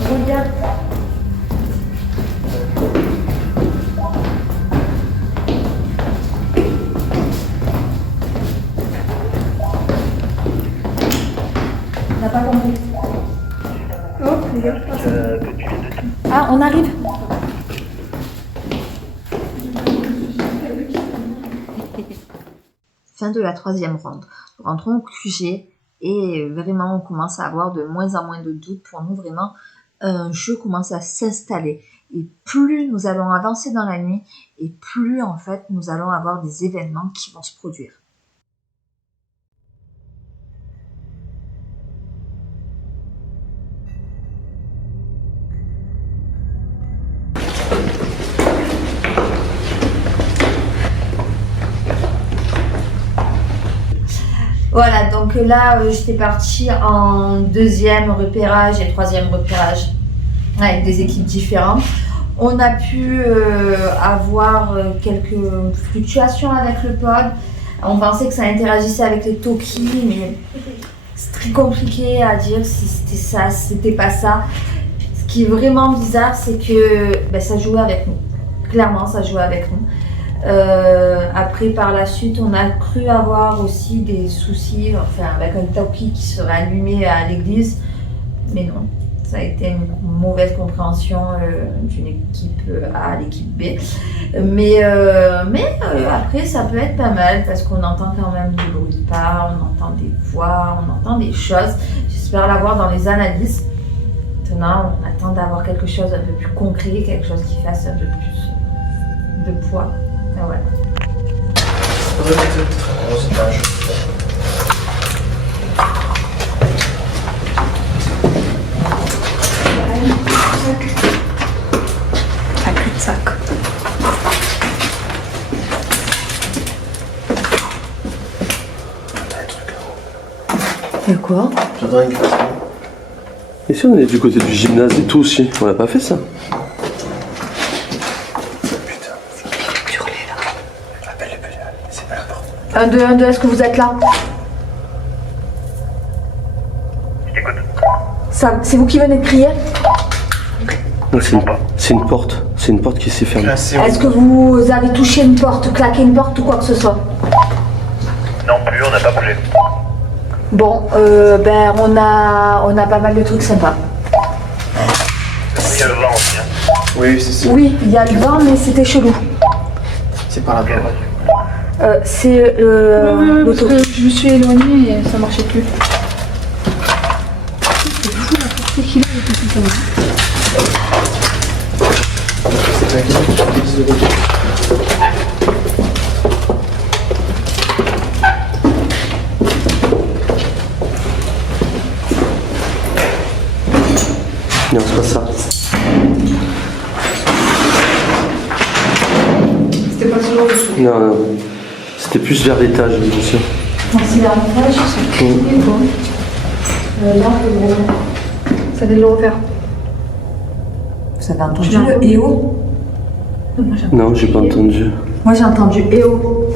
Regarde. T'as pas compris. Oh, regarde. Ah, on arrive. Fin de la 3e ronde. Nous rentrons au QG et vraiment on commence à avoir de moins en moins de doutes. Pour nous, vraiment, un jeu commence à s'installer. Et plus nous allons avancer dans la nuit, et plus en fait nous allons avoir des événements qui vont se produire. Voilà, donc là, j'étais partie en 2e repérage et 3e repérage avec des équipes différentes. On a pu avoir quelques fluctuations avec le pod. On pensait que ça interagissait avec les talkies, mais c'est très compliqué à dire si c'était ça, si c'était pas ça. Ce qui est vraiment bizarre, c'est que ça jouait avec nous. Clairement, ça jouait avec nous. Après, par la suite, on a cru avoir aussi des soucis, avec un talkie qui serait allumé à l'église, mais non, ça a été une mauvaise compréhension d'une équipe A à l'équipe B. Mais après, ça peut être pas mal parce qu'on entend quand même du bruit de pas, on entend des voix, on entend des choses. J'espère l'avoir dans les analyses. Maintenant, on attend d'avoir quelque chose un peu plus concret, quelque chose qui fasse un peu plus de poids. Ah ouais. Un cul-de-sac. Et quoi? J'entends une question. Et si on est du côté du gymnase et tout aussi, on n'a pas fait ça? 1, 2, 1, 2, est-ce que vous êtes là? Ça, c'est vous qui venez de crier? Non, c'est une porte. C'est une porte qui s'est fermée. Est-ce que vous avez touché une porte, claqué une porte ou quoi que ce soit? Non plus, on n'a pas bougé. Bon, ben on a pas mal de trucs sympas. Il y a le vent aussi. Hein. Oui, c'est ça. Oui, il y a le vent, mais c'était chelou. C'est par là-bas. C'est Oui, parce l'auto. que je me suis éloignée et ça marchait plus. C'est fou la portée qu'il a depuis tout à l'heure. C'est pas quelqu'un qui utilise le retour. Non, c'est pas ça. C'était pas sur le Non, non. C'était plus vers l'étage, j'ai l'impression. c'est l'arrivage, c'est crié quoi. Là, ça vient de le refaire. Vous avez entendu le EO? Non, j'ai pas entendu. Moi j'ai entendu EO.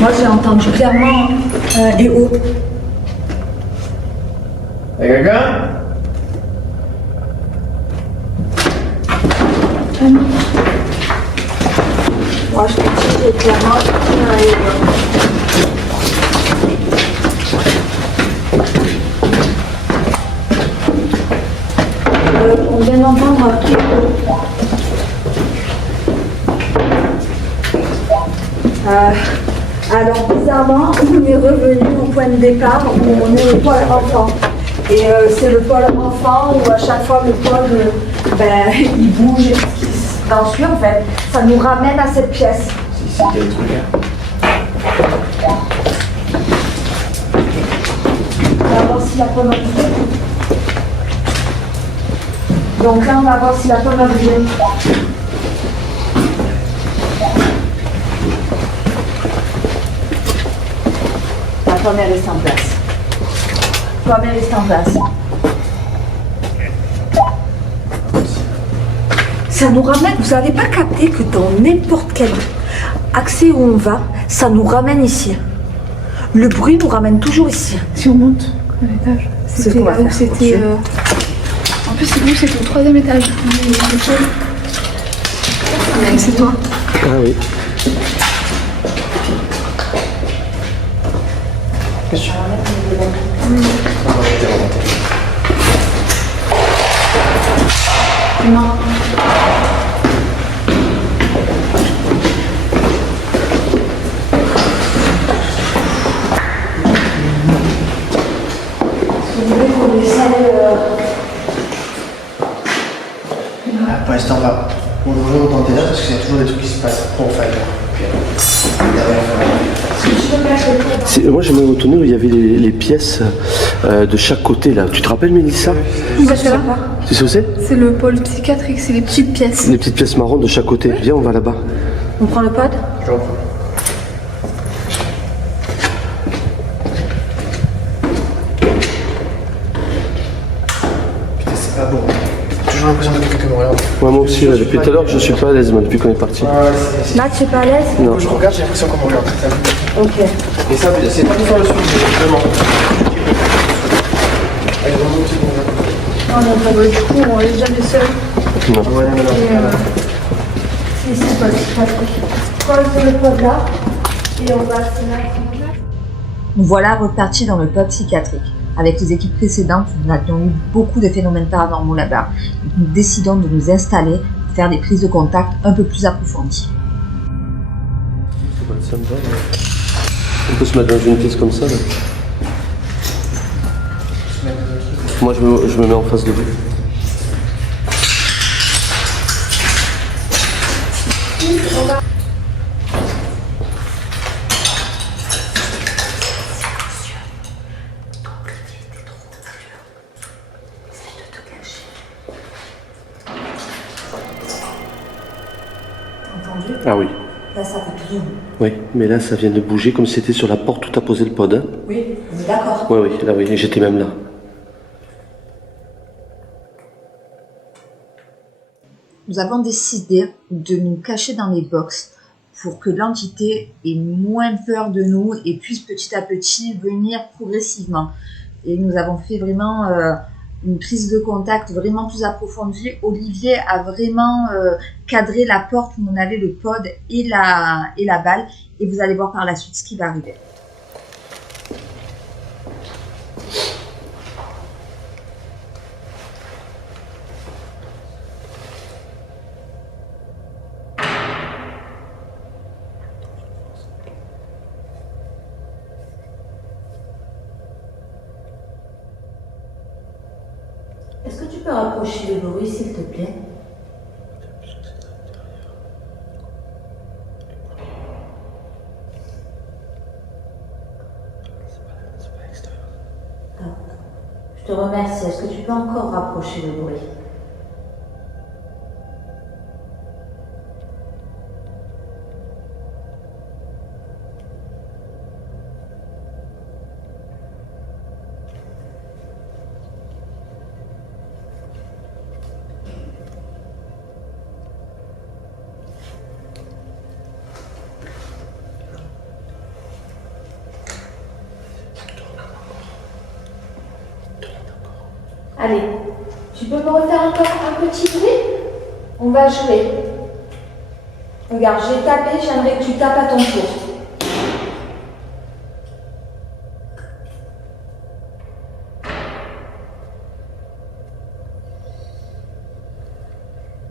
Moi j'ai entendu clairement EO. Y'a quelqu'un? Moi je t'ai clairement un EO. On vient d'entendre EO. Alors bizarrement, on est revenu au point de départ où on est au pôle enfant. Et c'est le pôle enfant où à chaque fois le pôle il bouge dans celui en fait. Ça nous ramène à cette pièce. C'est ici qu'il y a des trucs. On va voir si la pomme a bougé. Donc là on va voir si la pomme a bougé. La pomme est restée en place. La pomme est restée en place. Ça nous ramène, vous n'avez pas capté que dans n'importe quel accès où on va, ça nous ramène ici. Le bruit nous ramène toujours ici. Si on monte à l'étage, C'est ce qu'on va faire. c'était. En plus, c'est nous, c'est au 3e étage. C'est toi. Ah oui. Qu'est-ce que tu Non. Si vous voulez qu'on essaie Pour l'instant, on va vraiment tenter là parce qu'il y a toujours des trucs qui se passent. Bon, enfin, Moi j'aimerais retourner où il y avait les pièces de chaque côté là. Tu te rappelles Mélissa? Parce que là, Tu sais où c'est? c'est le pôle psychiatrique, c'est les petites pièces. Les petites pièces marron de chaque côté. Viens, on va là-bas. On prend le pod? Je reprends. Putain, c'est pas bon. J'ai toujours l'impression de quelqu'un me regarde. Ouais, moi aussi, là, depuis tout à l'heure, je suis pas à l'aise, moi, depuis qu'on est parti. Là, tu es pas à l'aise? Non. Quand je regarde, j'ai l'impression qu'on me regarde. Ok. Et ça, c'est pas tout faire le suivi, c'est vraiment. Allez, vraiment, c'est bon. Du coup, on est jamais seul. Non. Ouais, non, non. Ici, pod psychiatrique. Pose le pod là et on va se mettre. Nous voilà repartis dans le pod psychiatrique. Avec les équipes précédentes, nous avions eu beaucoup de phénomènes paranormaux là-bas. Nous décidons de nous installer, de faire des prises de contact un peu plus approfondies. On peut se mettre dans une pièce comme ça là. Moi je me mets en face de vous. Entendu? Ah oui. Là, ça fait plus. Oui, mais là ça vient de bouger comme si c'était sur la porte où t'as posé le pod. Hein. Oui, on est d'accord. Oui, là oui, j'étais même là. Nous avons décidé de nous cacher dans les box pour que l'entité ait moins peur de nous et puisse petit à petit venir progressivement. Et nous avons fait vraiment une prise de contact vraiment plus approfondie. Olivier a vraiment cadré la porte où on avait le pod et la balle. Et vous allez voir par la suite ce qui va arriver. Est-ce que tu peux rapprocher le bruit, s'il te plaît? Je te remercie. Est-ce que tu peux encore rapprocher le bruit? Allez, tu peux me refaire encore un petit bruit? On va jouer. Regarde, je vais taper, j'aimerais que tu tapes à ton tour.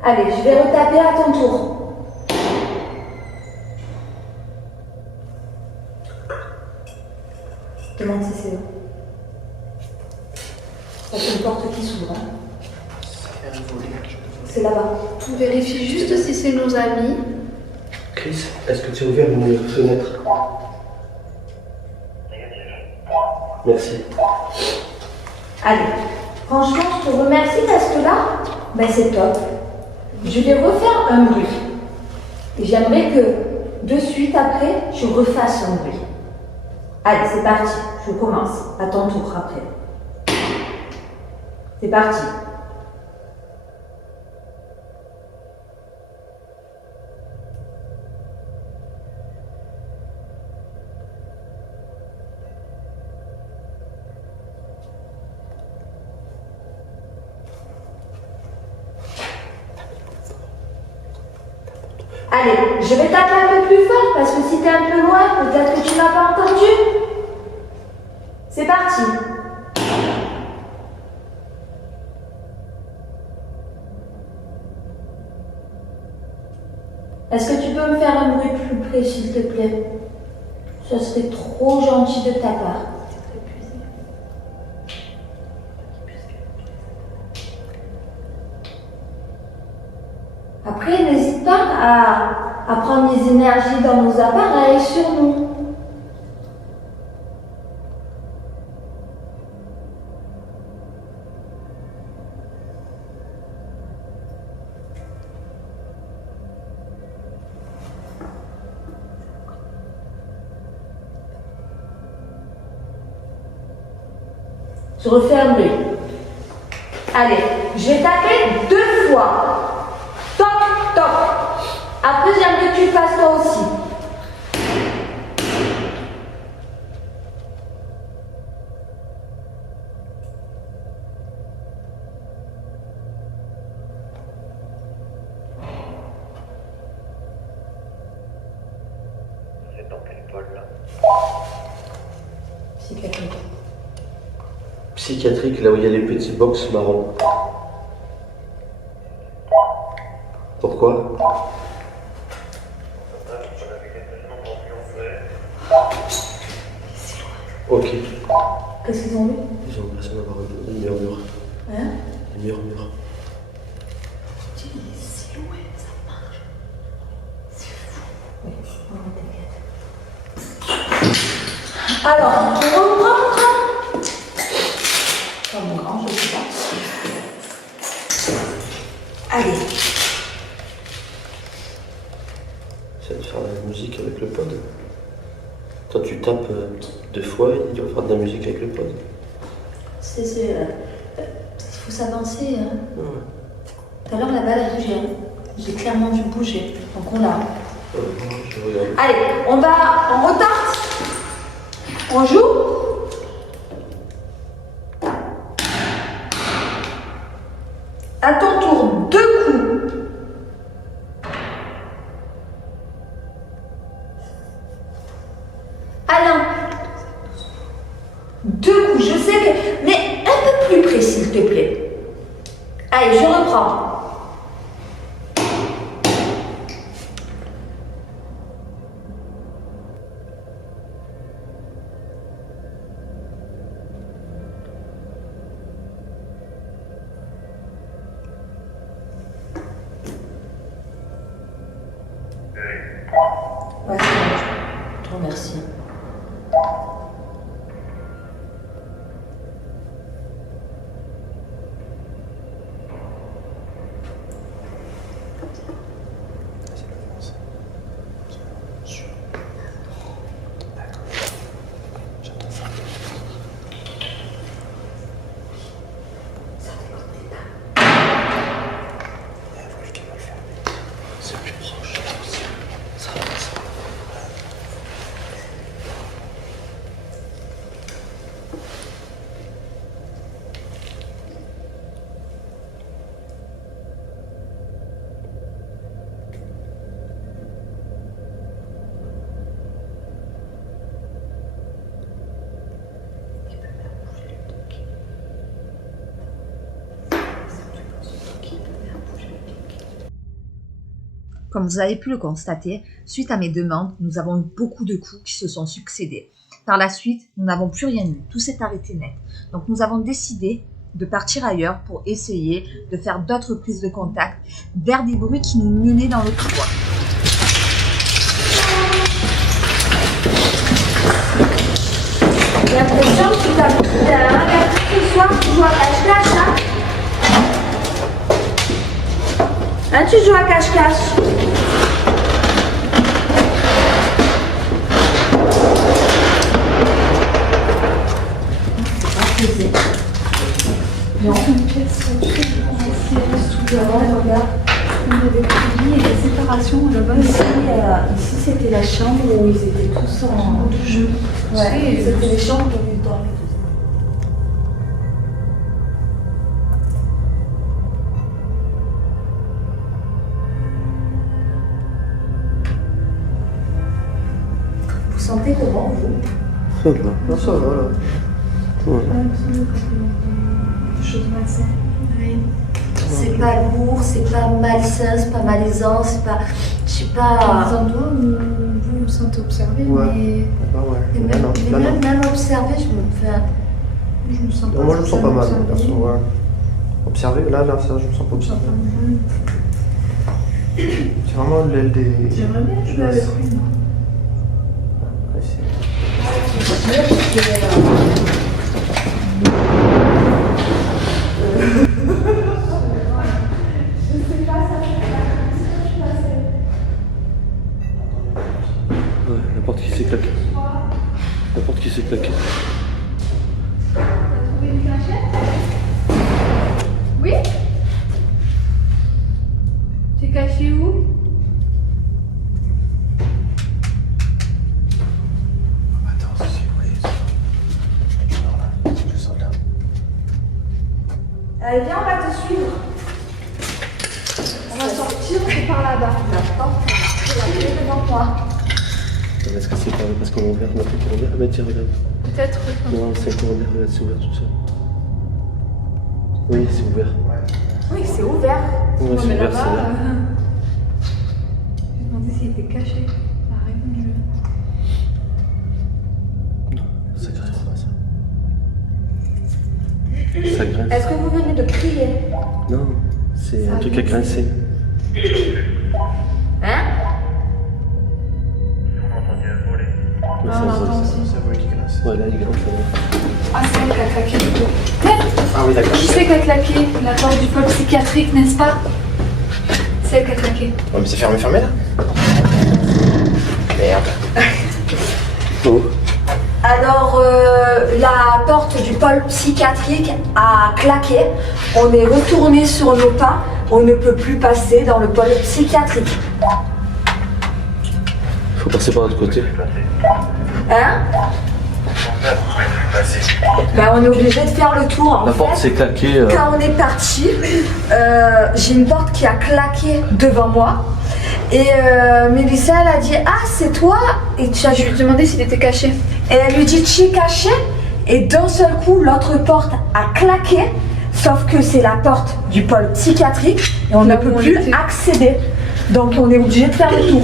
Allez, je vais retaper à ton tour. Demande si c'est où. C'est une porte qui s'ouvre. C'est là-bas. On vérifie juste si c'est nos amis. Chris, est-ce que tu as ouvert une fenêtre? Merci. Allez, franchement, je te remercie parce que là, ben c'est top. Je vais refaire un bruit. Et j'aimerais que, de suite après, tu refasses un bruit. Allez, c'est parti. Je commence. À ton tour après. C'est parti. Allez, je vais taper un peu plus fort parce que si t'es un peu loin, peut-être que tu n'as pas entendu. C'est parti. Est-ce que tu peux me faire un bruit plus près, s'il te plaît? Ça serait trop gentil de ta part. Après, n'hésite pas à prendre les énergies dans nos appareils sur nous. Je refais un bruit. Allez, je vais taper 2 fois. Toc, toc. Après, j'aimerais que tu le fasses toi aussi. C'est dans quel pôle là? Psychiatrique. Psychiatrique, là où il y a les petits box marrons. Pourquoi? Ok. Qu'est-ce qu'ils ont vu? Ils ont l'impression d'avoir une murmure. Hein? Une murmure. Tu dis des silhouettes, ça marche. C'est fou. Oui, non, t'inquiète. Alors, je reprends. Pas mon grand, je sais pas. Allez. C'est de faire de la musique avec le pod. Toi, tu tapes 2 fois, il va faire de la musique avec le pod. Il faut s'avancer. Hein. Ouais. Tout à l'heure, la balle a bougé. Hein. J'ai clairement dû bouger. Donc on l'a. Allez, on retente. On joue. À ton tour, 2 coups. Alain, 2 coups, je sais que... Mais un peu plus précis, s'il te plaît. Allez, je reprends. Ouais, c'est bon. Je te remercie. Comme vous avez pu le constater, suite à mes demandes, nous avons eu beaucoup de coups qui se sont succédés. Par la suite, nous n'avons plus rien eu, tout s'est arrêté net. Donc nous avons décidé de partir ailleurs pour essayer de faire d'autres prises de contact vers des bruits qui nous menaient dans l'autre bois. J'ai l'impression que tu t'as regardé ce soir, tu joues à cache-cache, hein? Hein, tu joues à cache-cache? Non. Une pièce ancienne, tout devant, regarde. Il y a des produits et des séparations là-bas. Ici, c'était la chambre où ils étaient tous en de jeu. Ouais, c'était les chambres où ils dormaient tous. Vous sentez comment, vous? Ça va. Non, ça va, là. Ouais. Des choses malsaines. Oui. C'est pas lourd, c'est pas malsain, c'est pas malaisant, c'est pas... Je sais Des pas... endroits où vous vous sentez observé, Ouais. mais Ah ouais. Et Là, non. Là, non. même observé, je me fais... je me sens pas. Non, moi, je me sens pas mal, observée. perso, ouais. Observé, là, ça, je me sens pas Je me sens observé. pas mal. C'est vraiment l'aile des... J'aimerais bien jouer avec lui, moi. Ouais, c'est- Ouais, la porte qui s'est claquée. La porte qui s'est claquée. T'as trouvé une cachette? Oui? T'es caché où? Attends, c'est vrai. Je sens là. Allez, viens, on va te suivre. On va sortir, c'est par là-bas. La porte, c'est la clé devant moi. Est-ce que c'est pas parce qu'on a ouvert notre truc qui est ouvert? Ah bah tiens, regarde. Peut-être. Non, c'est encore ouvert, regarde, c'est ouvert tout seul. Oui, c'est ouvert. Oui, c'est ouvert. Ouais, Non, c'est mais ouvert, là-bas, c'est ouvert. j'ai demandé s'il était caché. Il a répondu. Ça grince. Ça grince. Est-ce que vous venez de crier? Non, c'est un truc à grincer. Hein? On a entendu un volet. Ouais, Ah, on entend aussi. c'est un volet qui grince. Ouais, là, il grince. Ah, c'est elle qui a claqué le dos. Ah oui, d'accord. Qui c'est qui a claqué la porte du pôle psychiatrique, n'est-ce pas? C'est elle qui a claqué. Ouais, mais c'est fermé là? Merde. Oh. Alors, la porte du pôle psychiatrique a claqué. On est retourné sur nos pas. On ne peut plus passer dans le pôle psychiatrique. Faut passer par l'autre côté. Hein? Bah, on est obligé de faire le tour. En La porte fait, s'est claquée. Quand on est parti, j'ai une porte qui a claqué devant moi. Et Mélissa, elle a dit « Ah, c'est toi ?» Et tu as Je lui ai demandé s'il était caché. Et elle lui dit « Tu es caché ?» Et d'un seul coup, l'autre porte a claqué. Sauf que c'est la porte du pôle psychiatrique et on ne peut plus accéder. Donc on est obligé de faire le tour.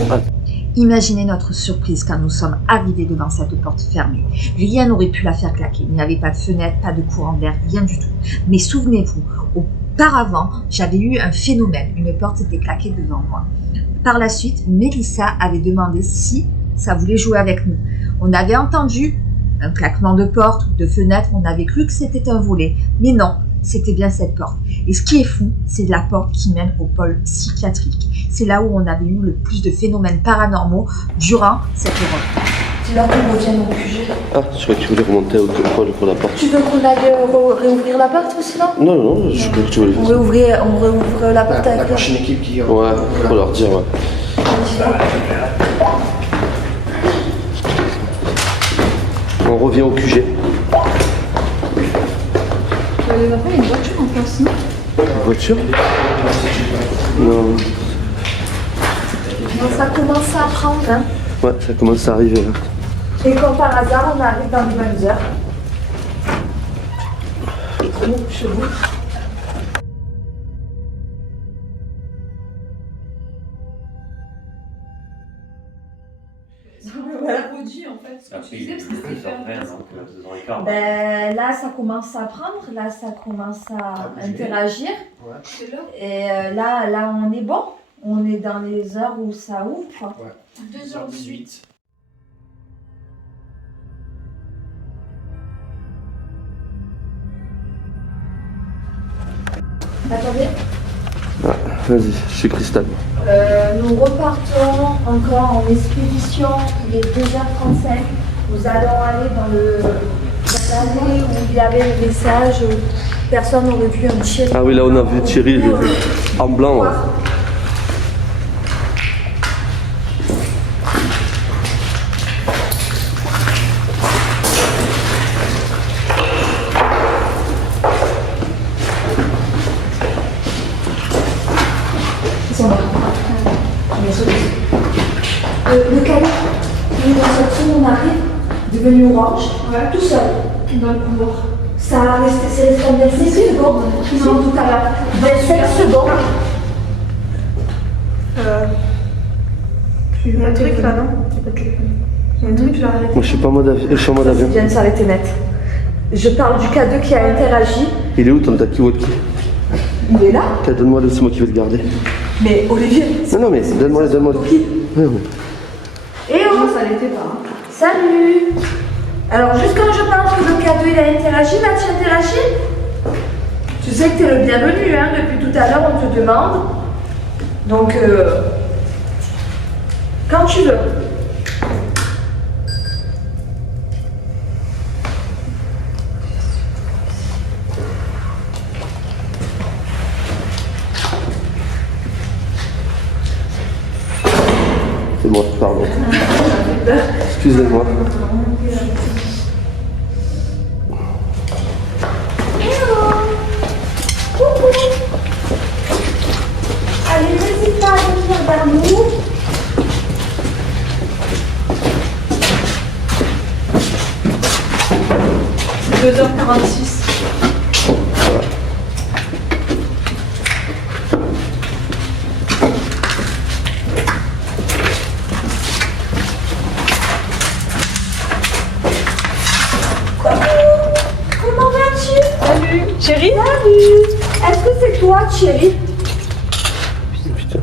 Imaginez notre surprise quand nous sommes arrivés devant cette porte fermée. Rien n'aurait pu la faire claquer. Il n'y avait pas de fenêtre, pas de courant d'air, rien du tout. Mais souvenez-vous, auparavant, j'avais eu un phénomène. Une porte était claquée devant moi. Par la suite, Mélissa avait demandé si ça voulait jouer avec nous. On avait entendu un claquement de porte ou de fenêtre. On avait cru que c'était un volet. Mais non, c'était bien cette porte. Et ce qui est fou, c'est la porte qui mène au pôle psychiatrique. C'est là où on avait eu le plus de phénomènes paranormaux durant cette Europe. C'est là qu'on revienne au QG. Ah, je croyais que tu voulais remonter au pôle pour la porte. Tu veux qu'on aille réouvrir la porte ou sinon? Non, non, je croyais que tu voulais faire ça. On réouvre la porte avec la prochaine équipe qui... Ouais, faut leur dire, ouais. On revient au QG. Les enfants, il y a une voiture en place, non? Une voiture? Non. Non, ça commence à prendre. Hein. Ouais, ça commence à arriver là. Et comme par hasard, on arrive dans les bonnes heures. Chez vous. Ben, là, ça commence à prendre, là, ça commence à interagir. Et là, on est bon. On est dans les heures où ça ouvre. Ouais. 2h18. Attendez. Ah, vas-y, je suis Cristal. Nous repartons encore en expédition. Il est 2h35. Nous allons aller dans l'allée où il y avait le message. Personne n'aurait vu un Thierry. Ah oui, là on a vu Thierry en blanc. Ouais. Le cahier, qui est dans cette zone, on arrive, devenu orange, tout seul, dans le couloir. Ça a resté, c'est resté 25 secondes, non, tout à l'heure. 25 secondes. Il y a un truc là, non? Il y a un truc, tu l'as arrêté. Moi je suis pas en mode avion. Je suis en mode avion. Ça vient de s'arrêter net. Je parle du K2 qui a interagi. Il est où ton talkie-walkie? Il est là. Donne-moi le, c'est moi qui vais le garder. Mais Olivier. Non, mais donne-moi le. Et oh, ça l'était pas. Hein. Salut. Alors, juste quand je parle que le cadeau il a interagi, là tu interagis? Tu sais que tu es le bienvenu, hein, depuis tout à l'heure on te demande. Donc, quand tu veux. C'est moi, pardon. Excusez-moi. Coucou. Allez, n'hésite pas à venir vers nous. C'est 2h46. Comment vas-tu? Salut, Thierry? Salut. Est-ce que c'est toi, Thierry?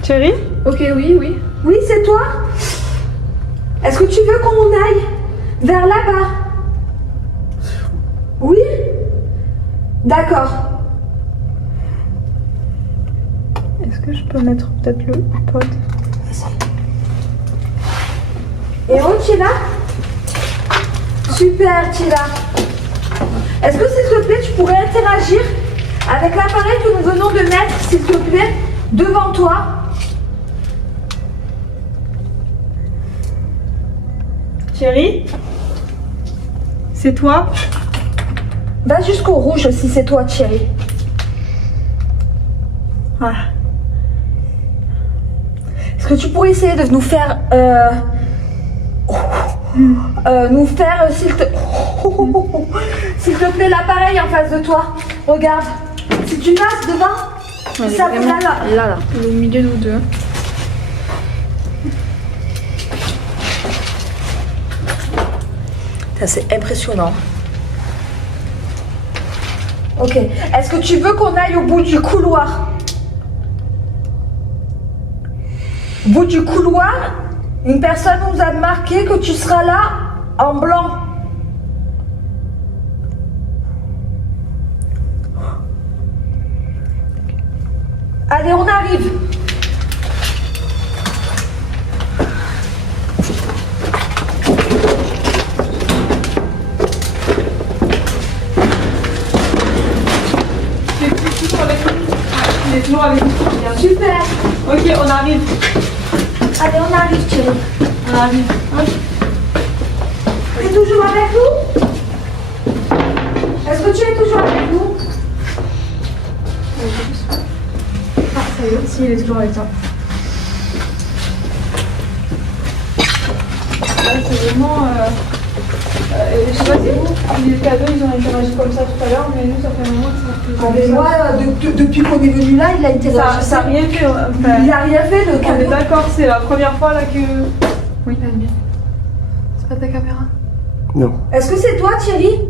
Thierry? Ok, oui, oui. Oui, c'est toi? Est-ce que tu veux qu'on aille vers là-bas? Oui? D'accord. Est-ce que je peux mettre peut-être le pod? Et oh, tu es là? Super, tu es là. Est-ce que, s'il te plaît, tu pourrais interagir avec l'appareil que nous venons de mettre, s'il te plaît, devant toi? Thierry? C'est toi? Va jusqu'au rouge si c'est toi, Thierry. Voilà. Est-ce que tu pourrais essayer de nous faire... s'il te plaît, l'appareil en face de toi. Regarde. Si tu passes devant, Ouais, ça vraiment là. Il est au milieu de nous deux. Ça, c'est impressionnant. Ok. Est-ce que tu veux qu'on aille au bout du couloir? Au bout du couloir, une personne nous a marqué que tu seras là en blanc. Allez, on arrive. Il est toujours avec nous. Super. Ok, on arrive. Allez, on arrive, Thierry. On arrive. Tu es toujours avec nous? Est-ce que tu es toujours avec nous? Ah, ça y est, si, il est toujours avec toi. Ouais, c'est vraiment... je sais pas si vous, les cadeaux, ils ont interagi comme ça tout à l'heure, mais nous, ça fait un moment que ça fait... Mais moi, depuis qu'on est venu là, il a interagi. Ça n'a rien fait. Enfin, il a rien fait, le on est cadeau. d'accord, c'est la première fois là que... Oui, c'est pas ta caméra. Non. Est-ce que c'est toi, Thierry?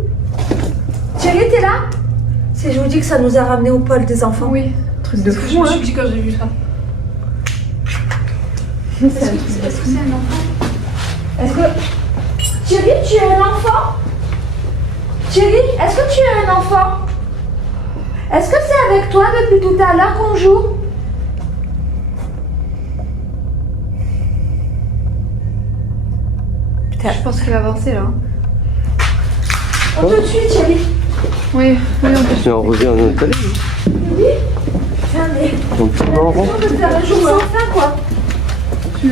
Thierry, t'es là? Si je vous dis que ça nous a ramené au pôle des enfants. Oui. Truc de Je fou, me hein. suis dit quand j'ai vu ça. Est-ce que c'est un enfant? Est-ce que... Thierry, tu es un enfant? Thierry, est-ce que tu es un enfant? Est-ce que c'est avec toi depuis tout à l'heure qu'on joue? Putain. Je pense qu'il va avancer là. On te suit, Thierry. Oui, on peut. C'est en revient en Italie. Oui. Putain, mais... On tourne en rond. On peut faire un jour sans fin, quoi. Tu...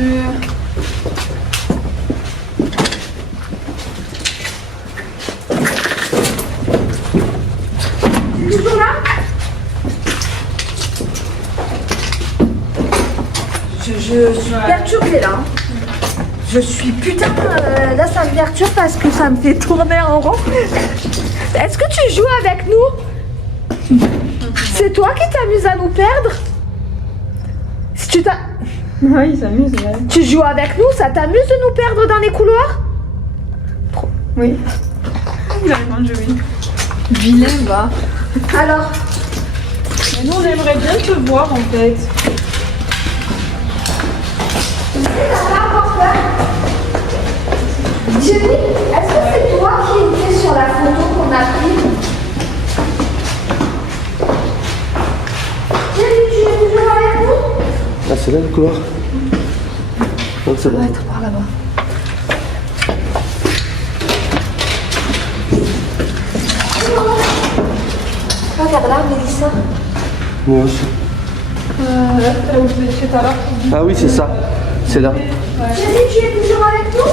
T'es toujours là? Je suis perturbée là. Je suis putain. Là, ça me perturbe parce que ça me fait tourner en rond. Est-ce que tu joues avec nous? C'est toi qui t'amuses à nous perdre? Si tu t'as. Ouais, il s'amuse, ouais. Tu joues avec nous, ça t'amuse de nous perdre dans les couloirs? Oui. Il a répondu oui. Vilain, va. Alors, Mais nous, on aimerait bien te voir en fait. Thierry, est-ce que c'est toi qui étais sur la photo qu'on a prise? Thierry, tu es toujours avec nous? Ah, c'est là le couloir. Donc c'est Ça bon. va être par là-bas. Regarde là, Mélissa. Moi aussi. Là où vous étiez tout à l'heure. Ah oui, c'est ça. C'est là. Thierry, tu es toujours avec nous?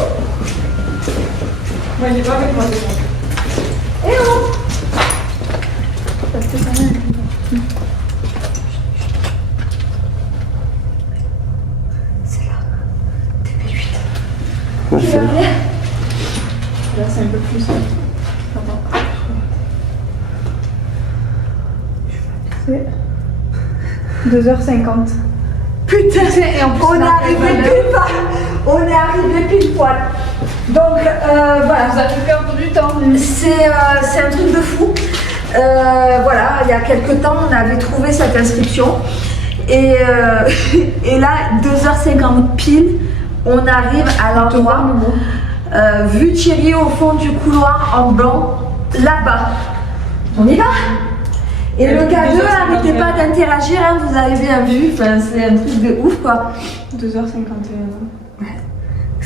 Ouais, il est pas avec moi déjà. Eh oh! Parce que ça va. C'est là. TP8. Ouais, c'est là. Là, c'est un peu plus. Attends. C'est 2h50. Putain, Et en plus, on est ça arrivé fait pile poil. On est arrivé pile poil. Donc voilà. Vous avez fait un peu du temps. C'est un truc de fou. Voilà, il y a quelques temps, on avait trouvé cette inscription. Et, et là, 2h50 pile, on arrive à l'endroit. Vu Thierry au fond du couloir en blanc, là-bas. On y va? Et le cadeau n'arrêtait pas d'interagir, hein, vous avez bien vu, enfin, c'est un truc de ouf quoi. 2h51.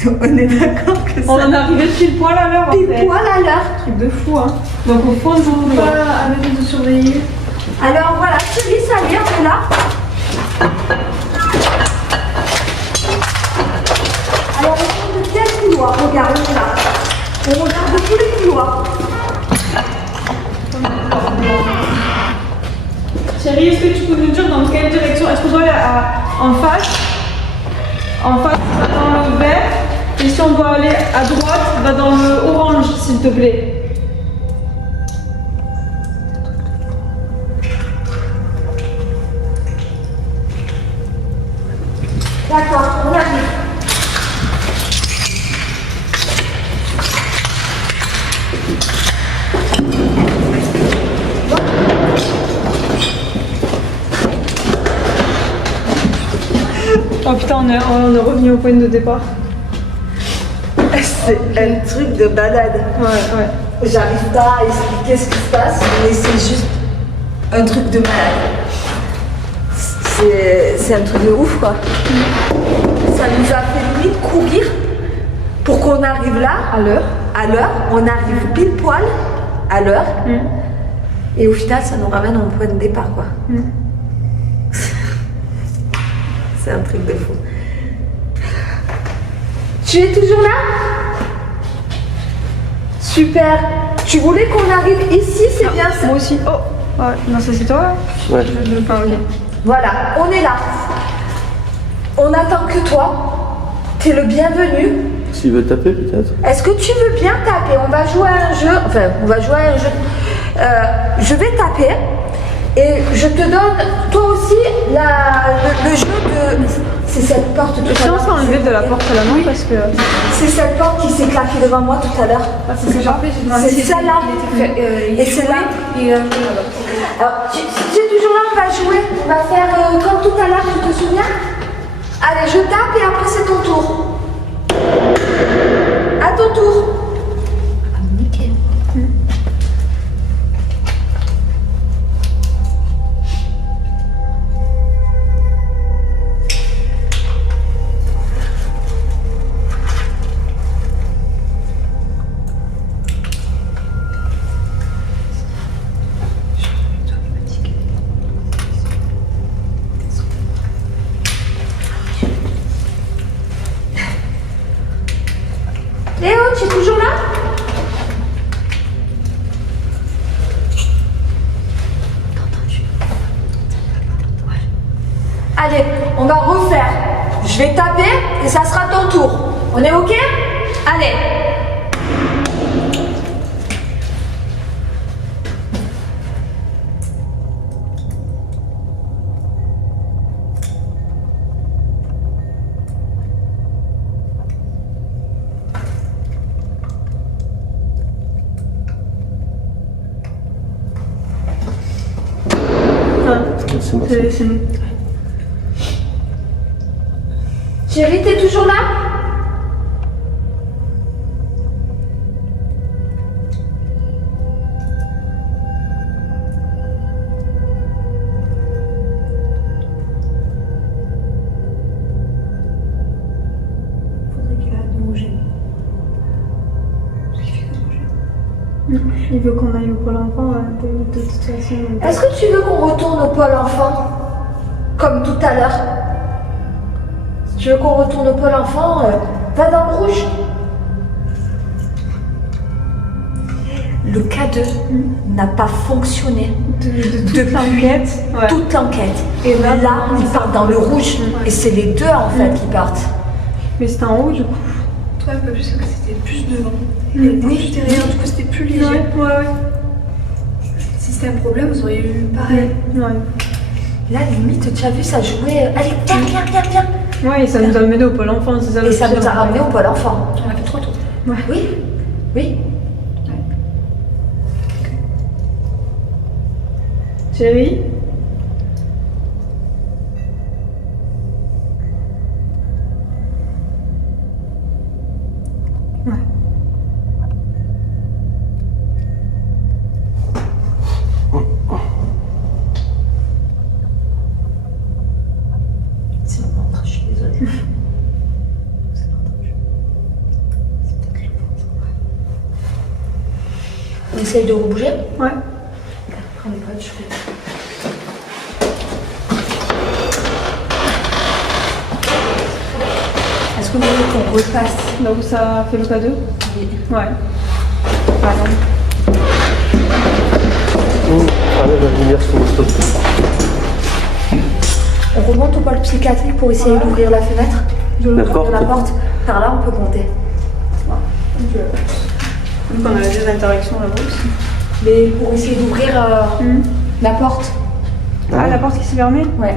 On est d'accord que ça. On en est arrivé pile poil à l'heure en fait. Pile poil à l'heure. Truc de fou hein. Donc au fond, je vous Pas arrêter de surveiller. Alors voilà, Thierry, ça y est, on est là. Alors, on est de quelle couleur? couloirs, regarde, on est là. On regarde tous les couloirs. Chérie, est-ce que tu peux nous dire dans quelle direction? Est-ce qu'on doit aller en face? En face, va dans le vert. Et si on doit aller à droite, va dans le orange, s'il te plaît. D'accord, on arrive. Oh putain, on est revenu au point de départ. C'est un truc de balade. Ouais. J'arrive pas à expliquer ce qui se passe, mais c'est juste un truc de malade. C'est un truc de ouf, quoi. Ça nous a fait limite courir pour qu'on arrive là, à l'heure. On arrive pile poil à l'heure. Et au final, ça nous ramène au point de départ, quoi. C'est un truc de fou. Tu es toujours là? Super. Tu voulais qu'on arrive ici, c'est bien ça? Moi aussi. Oh, ouais. Non, ça c'est toi? Ouais. Ah, ok. Voilà, on est là. On attend que toi. T'es le bienvenu. S'il veut taper, peut-être. Est-ce que tu veux bien taper? On va jouer à un jeu. Enfin, on va jouer à un jeu. Je vais taper. Et je te donne, toi aussi, le jeu de... C'est cette porte tout à l'heure. Je pense enlever de la porte à la main parce que... C'est cette porte qui s'est claquée devant moi tout à l'heure. C'est ce que j'ai fait. C'est celle-là. Et c'est là. Alors, tu es toujours là, on va jouer. On va faire comme tout à l'heure, tu te souviens? Allez, je tape et après c'est ton tour. À ton tour. Nickel. Léo, tu es toujours là? Allez, on va refaire. Je vais taper et ça sera ton tour. On est ok? Allez. C'est nous. Chérie, t'es toujours là? Faudrait qu'il arrête de bouger. Il veut qu'on aille au pôle enfant de toute façon. Est-ce que tu veux qu'on retourne au pôle enfant? Comme tout à l'heure. Si tu veux qu'on retourne au pôle enfant, va dans le rouge. Le K2 n'a pas fonctionné toute l'enquête. Ouais. Toute l'enquête. Et là, ils partent dans le rouge. Et c'est les deux en fait qui partent. Mais c'était en haut du coup. Toi, un peu plus que c'était plus devant. Oui. Plus derrière, du coup c'était plus léger. Ouais. Si c'était un problème, vous auriez eu pareil. Ouais. Là, limite, tu as vu, ça jouait. Allez, viens. Ouais, et ça nous a mené au pôle enfant, c'est ça le Et ça pire. nous a ramené au pôle enfant. On a fait 3 tours. Ouais. Oui. Chérie? Ouais. C'est bon, je suis désolée. On essaye de rebouger? Ouais. Prends les potes, je fais. Est-ce voudrais qu'on repasse. Là où ça fait le K2? Oui. Ouais. Par exemple. Allez, la lumière sur le stop. On remonte au pôle psychiatrique pour essayer d'ouvrir la fenêtre. La porte. La porte. Par là, on peut compter. Donc on a des interactions là-bas aussi. Mais pour essayer d'ouvrir la porte. Ah, la porte qui s'est fermée? Ouais.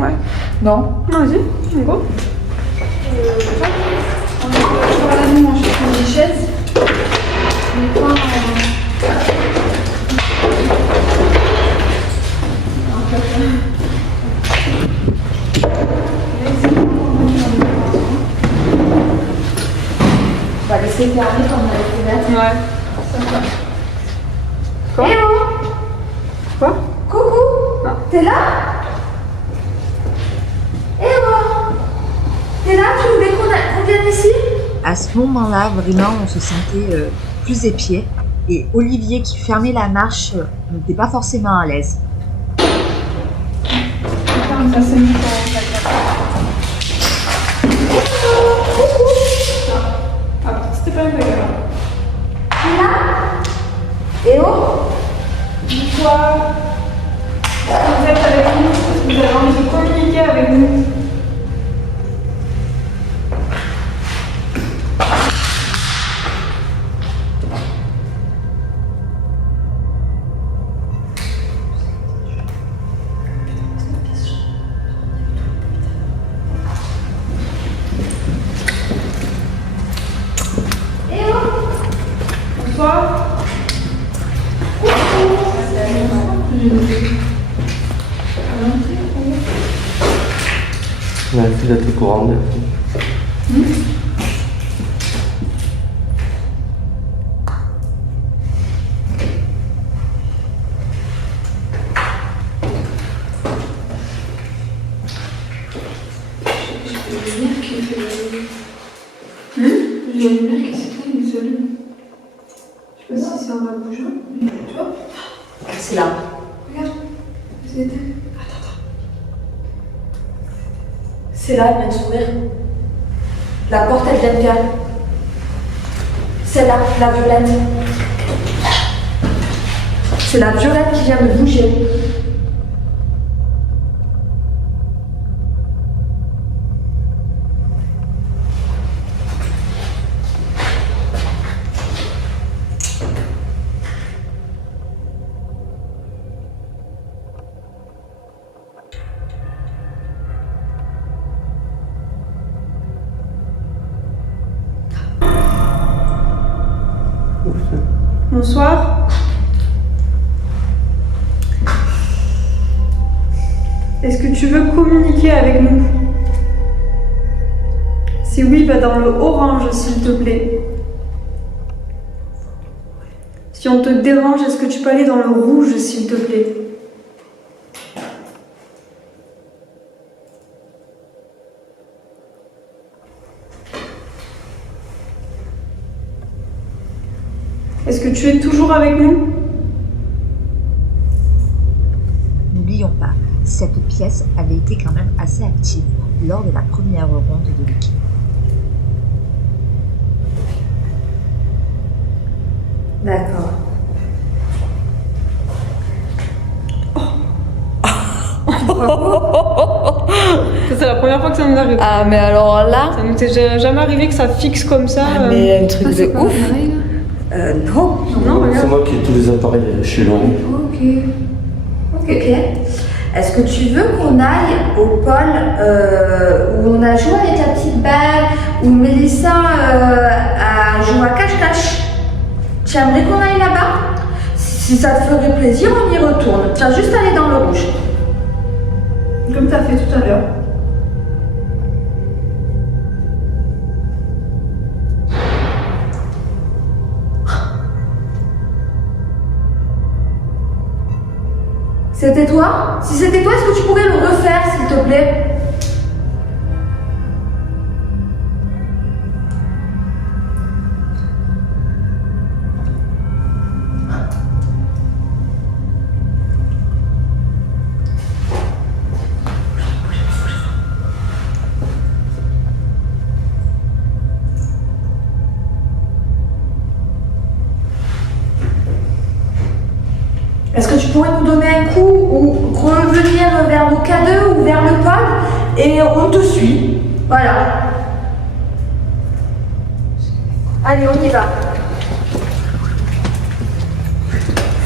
Non. Non, vas-y, go. On est toujours à la nuit, manger sur des chaises. On est pas on va laisser fermer comme on a les fenêtres. Ouais. Quoi? Eh oh! Quoi? Coucou! Non. T'es là? Eh oh! T'es là? Tu voulais qu'on vienne ici? À ce moment-là, vraiment, on se sentait plus épiés. Et Olivier, qui fermait la marche, n'était pas forcément à l'aise. Ça s'est mis dans la Ah, c'était pas une blague alors. T'es là? Eh oh! Dis-toi, est-ce que vous êtes avec nous? Est-ce que vous avez envie de communiquer avec nous? Bonsoir. Merci d'être au courant, merci. J'ai la lumière qui s'éteint et qui s'allume. Je sais pas si c'est en bas bougeant. Tu vois? C'est là. Regarde. C'est éteint. C'est là, elle vient de s'ouvrir. La porte, elle vient de faire. C'est là, la violette. C'est la violette qui vient de bouger. Bonsoir. Est-ce que tu veux communiquer avec nous? Si oui, va dans le orange, s'il te plaît. Si on te dérange, est-ce que tu peux aller dans le rouge, s'il te plaît? Est-ce que tu es toujours avec nous? N'oublions pas, cette pièce avait été quand même assez active lors de la première ronde de l'équipe. D'accord. Ça, c'est la première fois que ça nous arrive. Ah, mais alors là. Ça nous est jamais arrivé que ça fixe comme ça. Mais un truc de ouf. Non. Non, C'est regarde. moi qui ai tous les appareils chez l'homme. Ok. Est-ce que tu veux qu'on aille au pôle où on a joué avec la petite balle, où Mélissa a joué à cache-cache? Tu aimerais qu'on aille là-bas? Si ça te ferait plaisir, on y retourne. Tu vas juste aller dans le rouge. Comme tu as fait tout à l'heure. C'était toi? Si c'était toi, est-ce que tu pourrais le refaire, s'il te plaît? Est-ce que tu pourrais nous donner un coup ou revenir vers le K2 ou vers le pôle et on te suit. Voilà. Allez, on y va.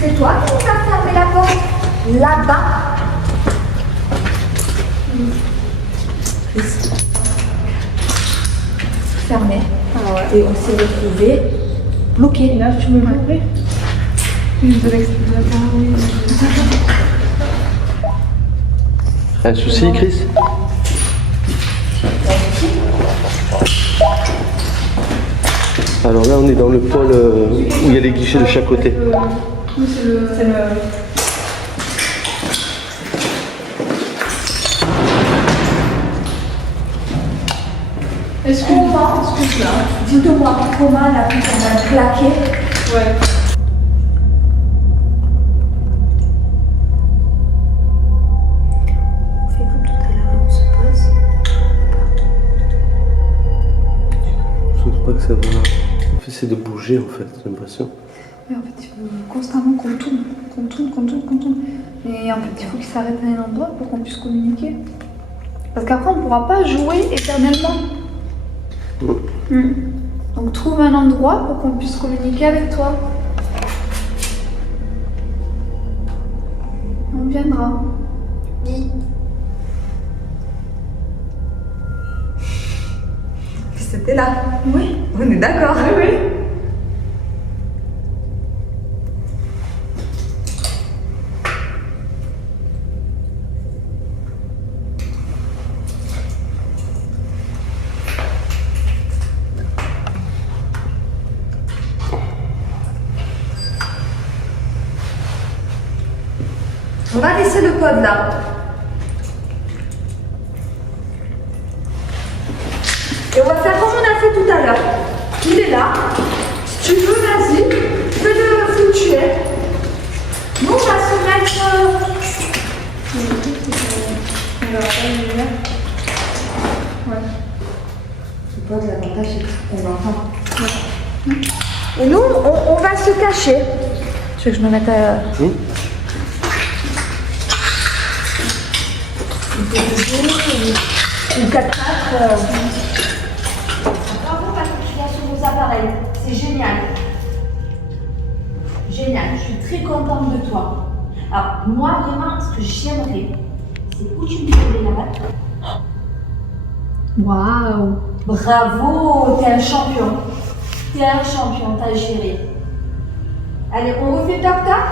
C'est toi qui vas fermer la porte là-bas. Fermé. Ah ouais. Et on s'est retrouvés bloqués. Là, tu me l'ouvrir? Oui, de l'explorateur, oui. Un souci, Chris? Alors là, on est dans le pôle où il y a les guichets de chaque côté. Oui, c'est le... Est-ce qu'on va, dites-moi comment la puce on a claqué. Ouais. On fait comme tout à l'heure, on se pose. Je trouve pas que ça va. En fait, c'est de bouger, en fait, j'ai l'impression. Mais en fait, il faut constamment qu'on tourne. Et en fait, il faut qu'il s'arrête à un endroit pour qu'on puisse communiquer. Parce qu'après, on ne pourra pas jouer éternellement. Donc, trouve un endroit pour qu'on puisse communiquer avec toi. On viendra. Oui. C'était là. Oui. On est d'accord. Oui. On va laisser le code là. Et on va faire comme on a fait tout à l'heure. Il est là. Si tu veux, vas-y. Fais-le fluctuer. Nous, on va se mettre... Le code, l'avantage, c'est qu'on l'entend. Et nous, on va se cacher. Tu veux que je me mette à... Ou 4-4. Bravo parce que tu viens sur nos appareils. C'est génial. Génial. Je suis très contente de toi. Alors, moi, vraiment, ce que j'aimerais, c'est où tu me fais la balle. Waouh. Bravo, t'es un champion. T'es un champion, t'as géré. Allez, on refait toc-toc.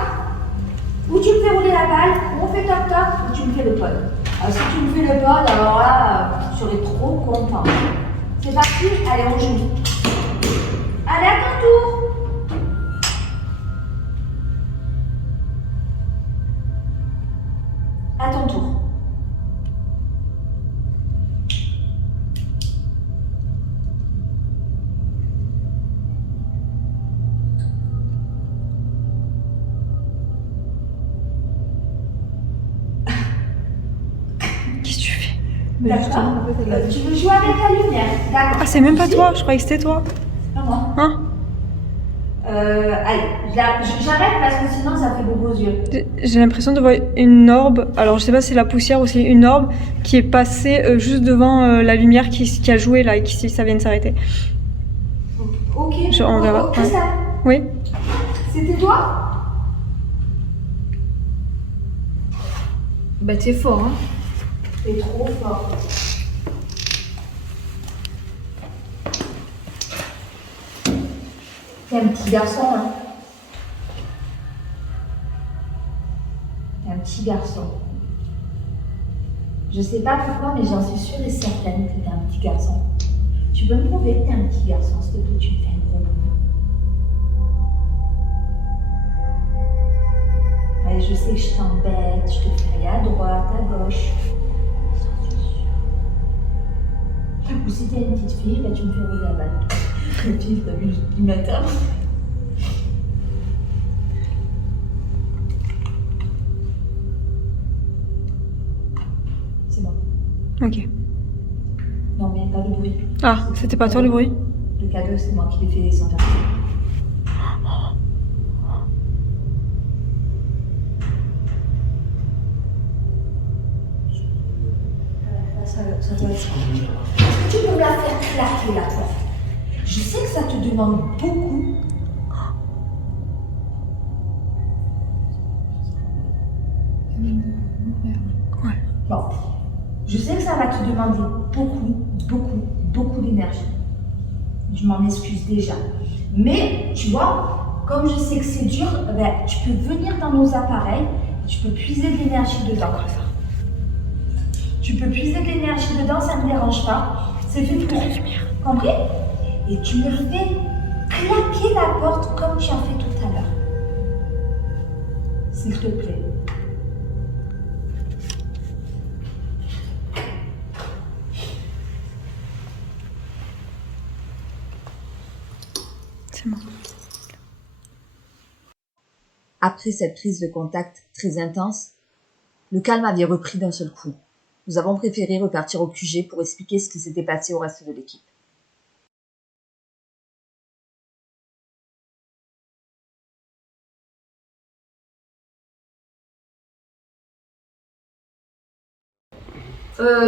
Ou tu me fais rouler la balle, on fait toc-toc, ou tu me fais le pod. Alors, si tu me fais le pod, alors là, je serais trop contente. C'est parti, allez, on joue. Allez, à ton tour. À ton tour. D'accord. Tu veux jouer avec la lumière. D'accord. Ah, c'est même pas toi, je croyais que c'était toi. Non, non. Hein? Allez, j'arrête parce que sinon ça fait beaucoup aux yeux. J'ai l'impression de voir une orbe, alors je sais pas si c'est la poussière ou c'est une orbe qui est passée juste devant la lumière qui a joué là et qui ça vient de s'arrêter. Ok. On verra. Okay, ça. Oui. C'était toi? Bah t'es fort, hein. T'es trop fort. T'es un petit garçon, hein. T'es un petit garçon. Je sais pas pourquoi, mais j'en suis sûre et certaine que t'es un petit garçon. Tu peux me prouver que t'es un petit garçon, s'il te plaît, tu me fais un gros boulot. Ouais, je sais que je t'embête, je te fais aller à droite, à gauche. J'en suis sûre. Ou si t'es une petite fille, bah tu me fais rouler la balle. Le pif, t'as vu du matin. C'est bon. Ok. Non mais pas de bruit. Ah, c'était pas toi le bruit? Le cadeau, c'est moi qui l'ai fait sans faire. ça doit être... Tu peux me la faire claquer la porte. Je sais que ça te demande beaucoup. Bon, je sais que ça va te demander beaucoup d'énergie. Je m'en excuse déjà. Mais, tu vois, comme je sais que c'est dur, ben, tu peux venir dans nos appareils, tu peux puiser de l'énergie dedans. Tu peux puiser de l'énergie dedans, ça ne me dérange pas. C'est fait pour. Compris? Et tu me fais claquer la porte comme tu as fait tout à l'heure. S'il te plaît. C'est bon. Après cette prise de contact très intense, le calme avait repris d'un seul coup. Nous avons préféré repartir au QG pour expliquer ce qui s'était passé au reste de l'équipe.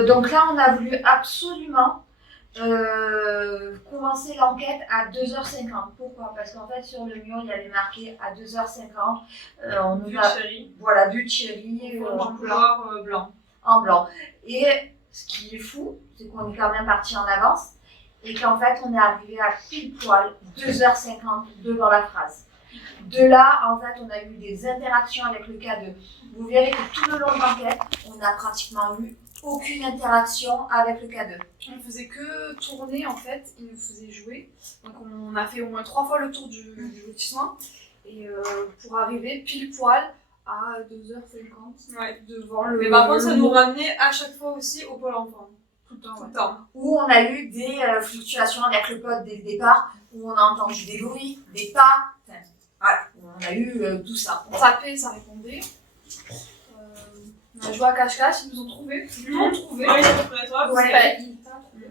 Donc là, on a voulu absolument commencer l'enquête à 2h50. Pourquoi? Parce qu'en fait, sur le mur, il y avait marqué à 2h50. On nous a... Voilà, but Thierry en couleur blanc. En blanc. Et ce qui est fou, c'est qu'on est quand même parti en avance et qu'en fait, on est arrivé à pile poil 2h50 devant la phrase. De là, en fait, on a eu des interactions avec le K2. Vous verrez que tout le long de l'enquête, on n'a pratiquement eu aucune interaction avec le K2. On ne faisait que tourner en fait, il nous faisait jouer. Donc on a fait au moins 3 fois le tour du lotissement et pour arriver pile poil à 2h50 devant le... Mais par contre ça nous ramenait à chaque fois aussi au pôle enfant. Tout le temps, Tout le temps. Où on a eu des fluctuations avec le pote dès le départ, où on a entendu des bruits, des pas, enfin, voilà, on a eu tout ça. On tapait, ça répondait. On a joué à cache-cache, ils nous ont trouvés. Ils nous ont trouvés. Ah, ils ont trouvé toi, ouais. Ils t'ont trouvé.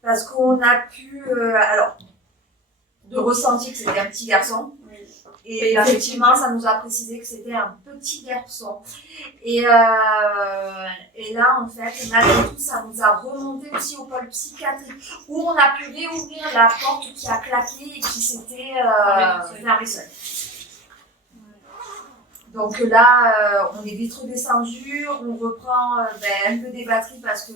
Parce qu'on a pu, alors, de ressenti que c'était un petit garçon. Et effectivement, ça nous a précisé que c'était un petit garçon. Et là, en fait, malgré tout, ça nous a remonté aussi au pôle psychiatrique, où on a pu réouvrir la porte qui a claqué et qui s'était fermée seule. Donc là, on est vite redescendu, on reprend un peu des batteries parce que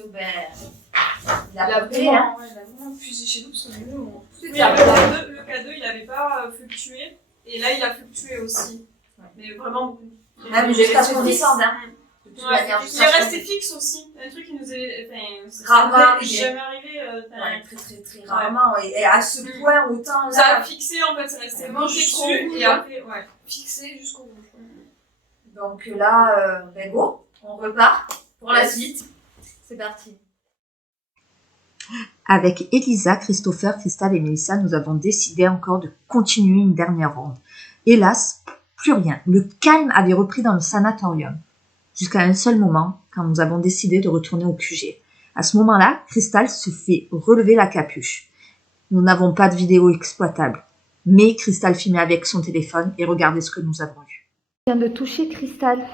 il a vraiment fusé chez nous parce que nous, le K2, il n'avait pas fluctué. Et là, il a fluctué aussi. Ouais. Mais vraiment beaucoup. Même jusqu'à ce qu'on descende. Il est resté fixe aussi. Un truc qui nous est. Rarement jamais arrivé. Très rarement. Et à ce point, autant là. Ça a fixé en fait, c'est resté monté dessus et après, fixé jusqu'au bout. Donc là, go, on repart pour la suite. C'est parti. Avec Elisa, Christopher, Cristal et Melissa, nous avons décidé encore de continuer une dernière ronde. Hélas, plus rien. Le calme avait repris dans le sanatorium. Jusqu'à un seul moment, quand nous avons décidé de retourner au QG. À ce moment-là, Cristal se fait relever la capuche. Nous n'avons pas de vidéo exploitable. Mais Cristal filmait avec son téléphone et regardait ce que nous avons eu. Je viens de toucher Cristal.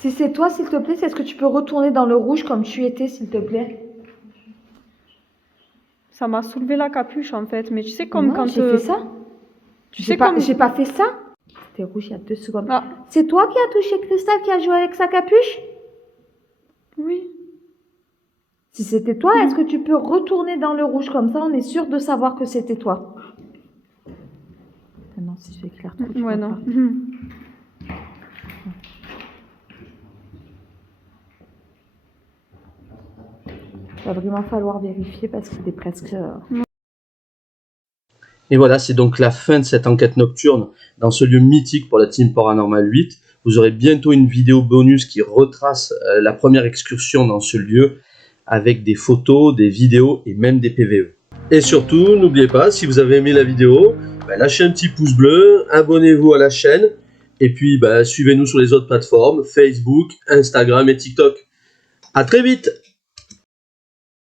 Si c'est toi, s'il te plaît, est-ce que tu peux retourner dans le rouge comme tu étais, s'il te plaît? Ça m'a soulevé la capuche en fait, mais tu sais comme non, quand j'ai fait ça. Tu sais comme j'ai pas fait ça. C'était rouge il y a 2 secondes. Ah. C'est toi qui as touché Cristal, qui a joué avec sa capuche? Oui. Si c'était toi, est-ce que tu peux retourner dans le rouge comme ça, on est sûr de savoir que c'était toi? Non, si je fais clair. Ouais non. Il va vraiment falloir vérifier parce qu'il est presque... Et voilà, c'est donc la fin de cette enquête nocturne dans ce lieu mythique pour la Team Paranormal 8. Vous aurez bientôt une vidéo bonus qui retrace la première excursion dans ce lieu avec des photos, des vidéos et même des PVE. Et surtout, n'oubliez pas, si vous avez aimé la vidéo, lâchez un petit pouce bleu, abonnez-vous à la chaîne et puis suivez-nous sur les autres plateformes, Facebook, Instagram et TikTok. À très vite!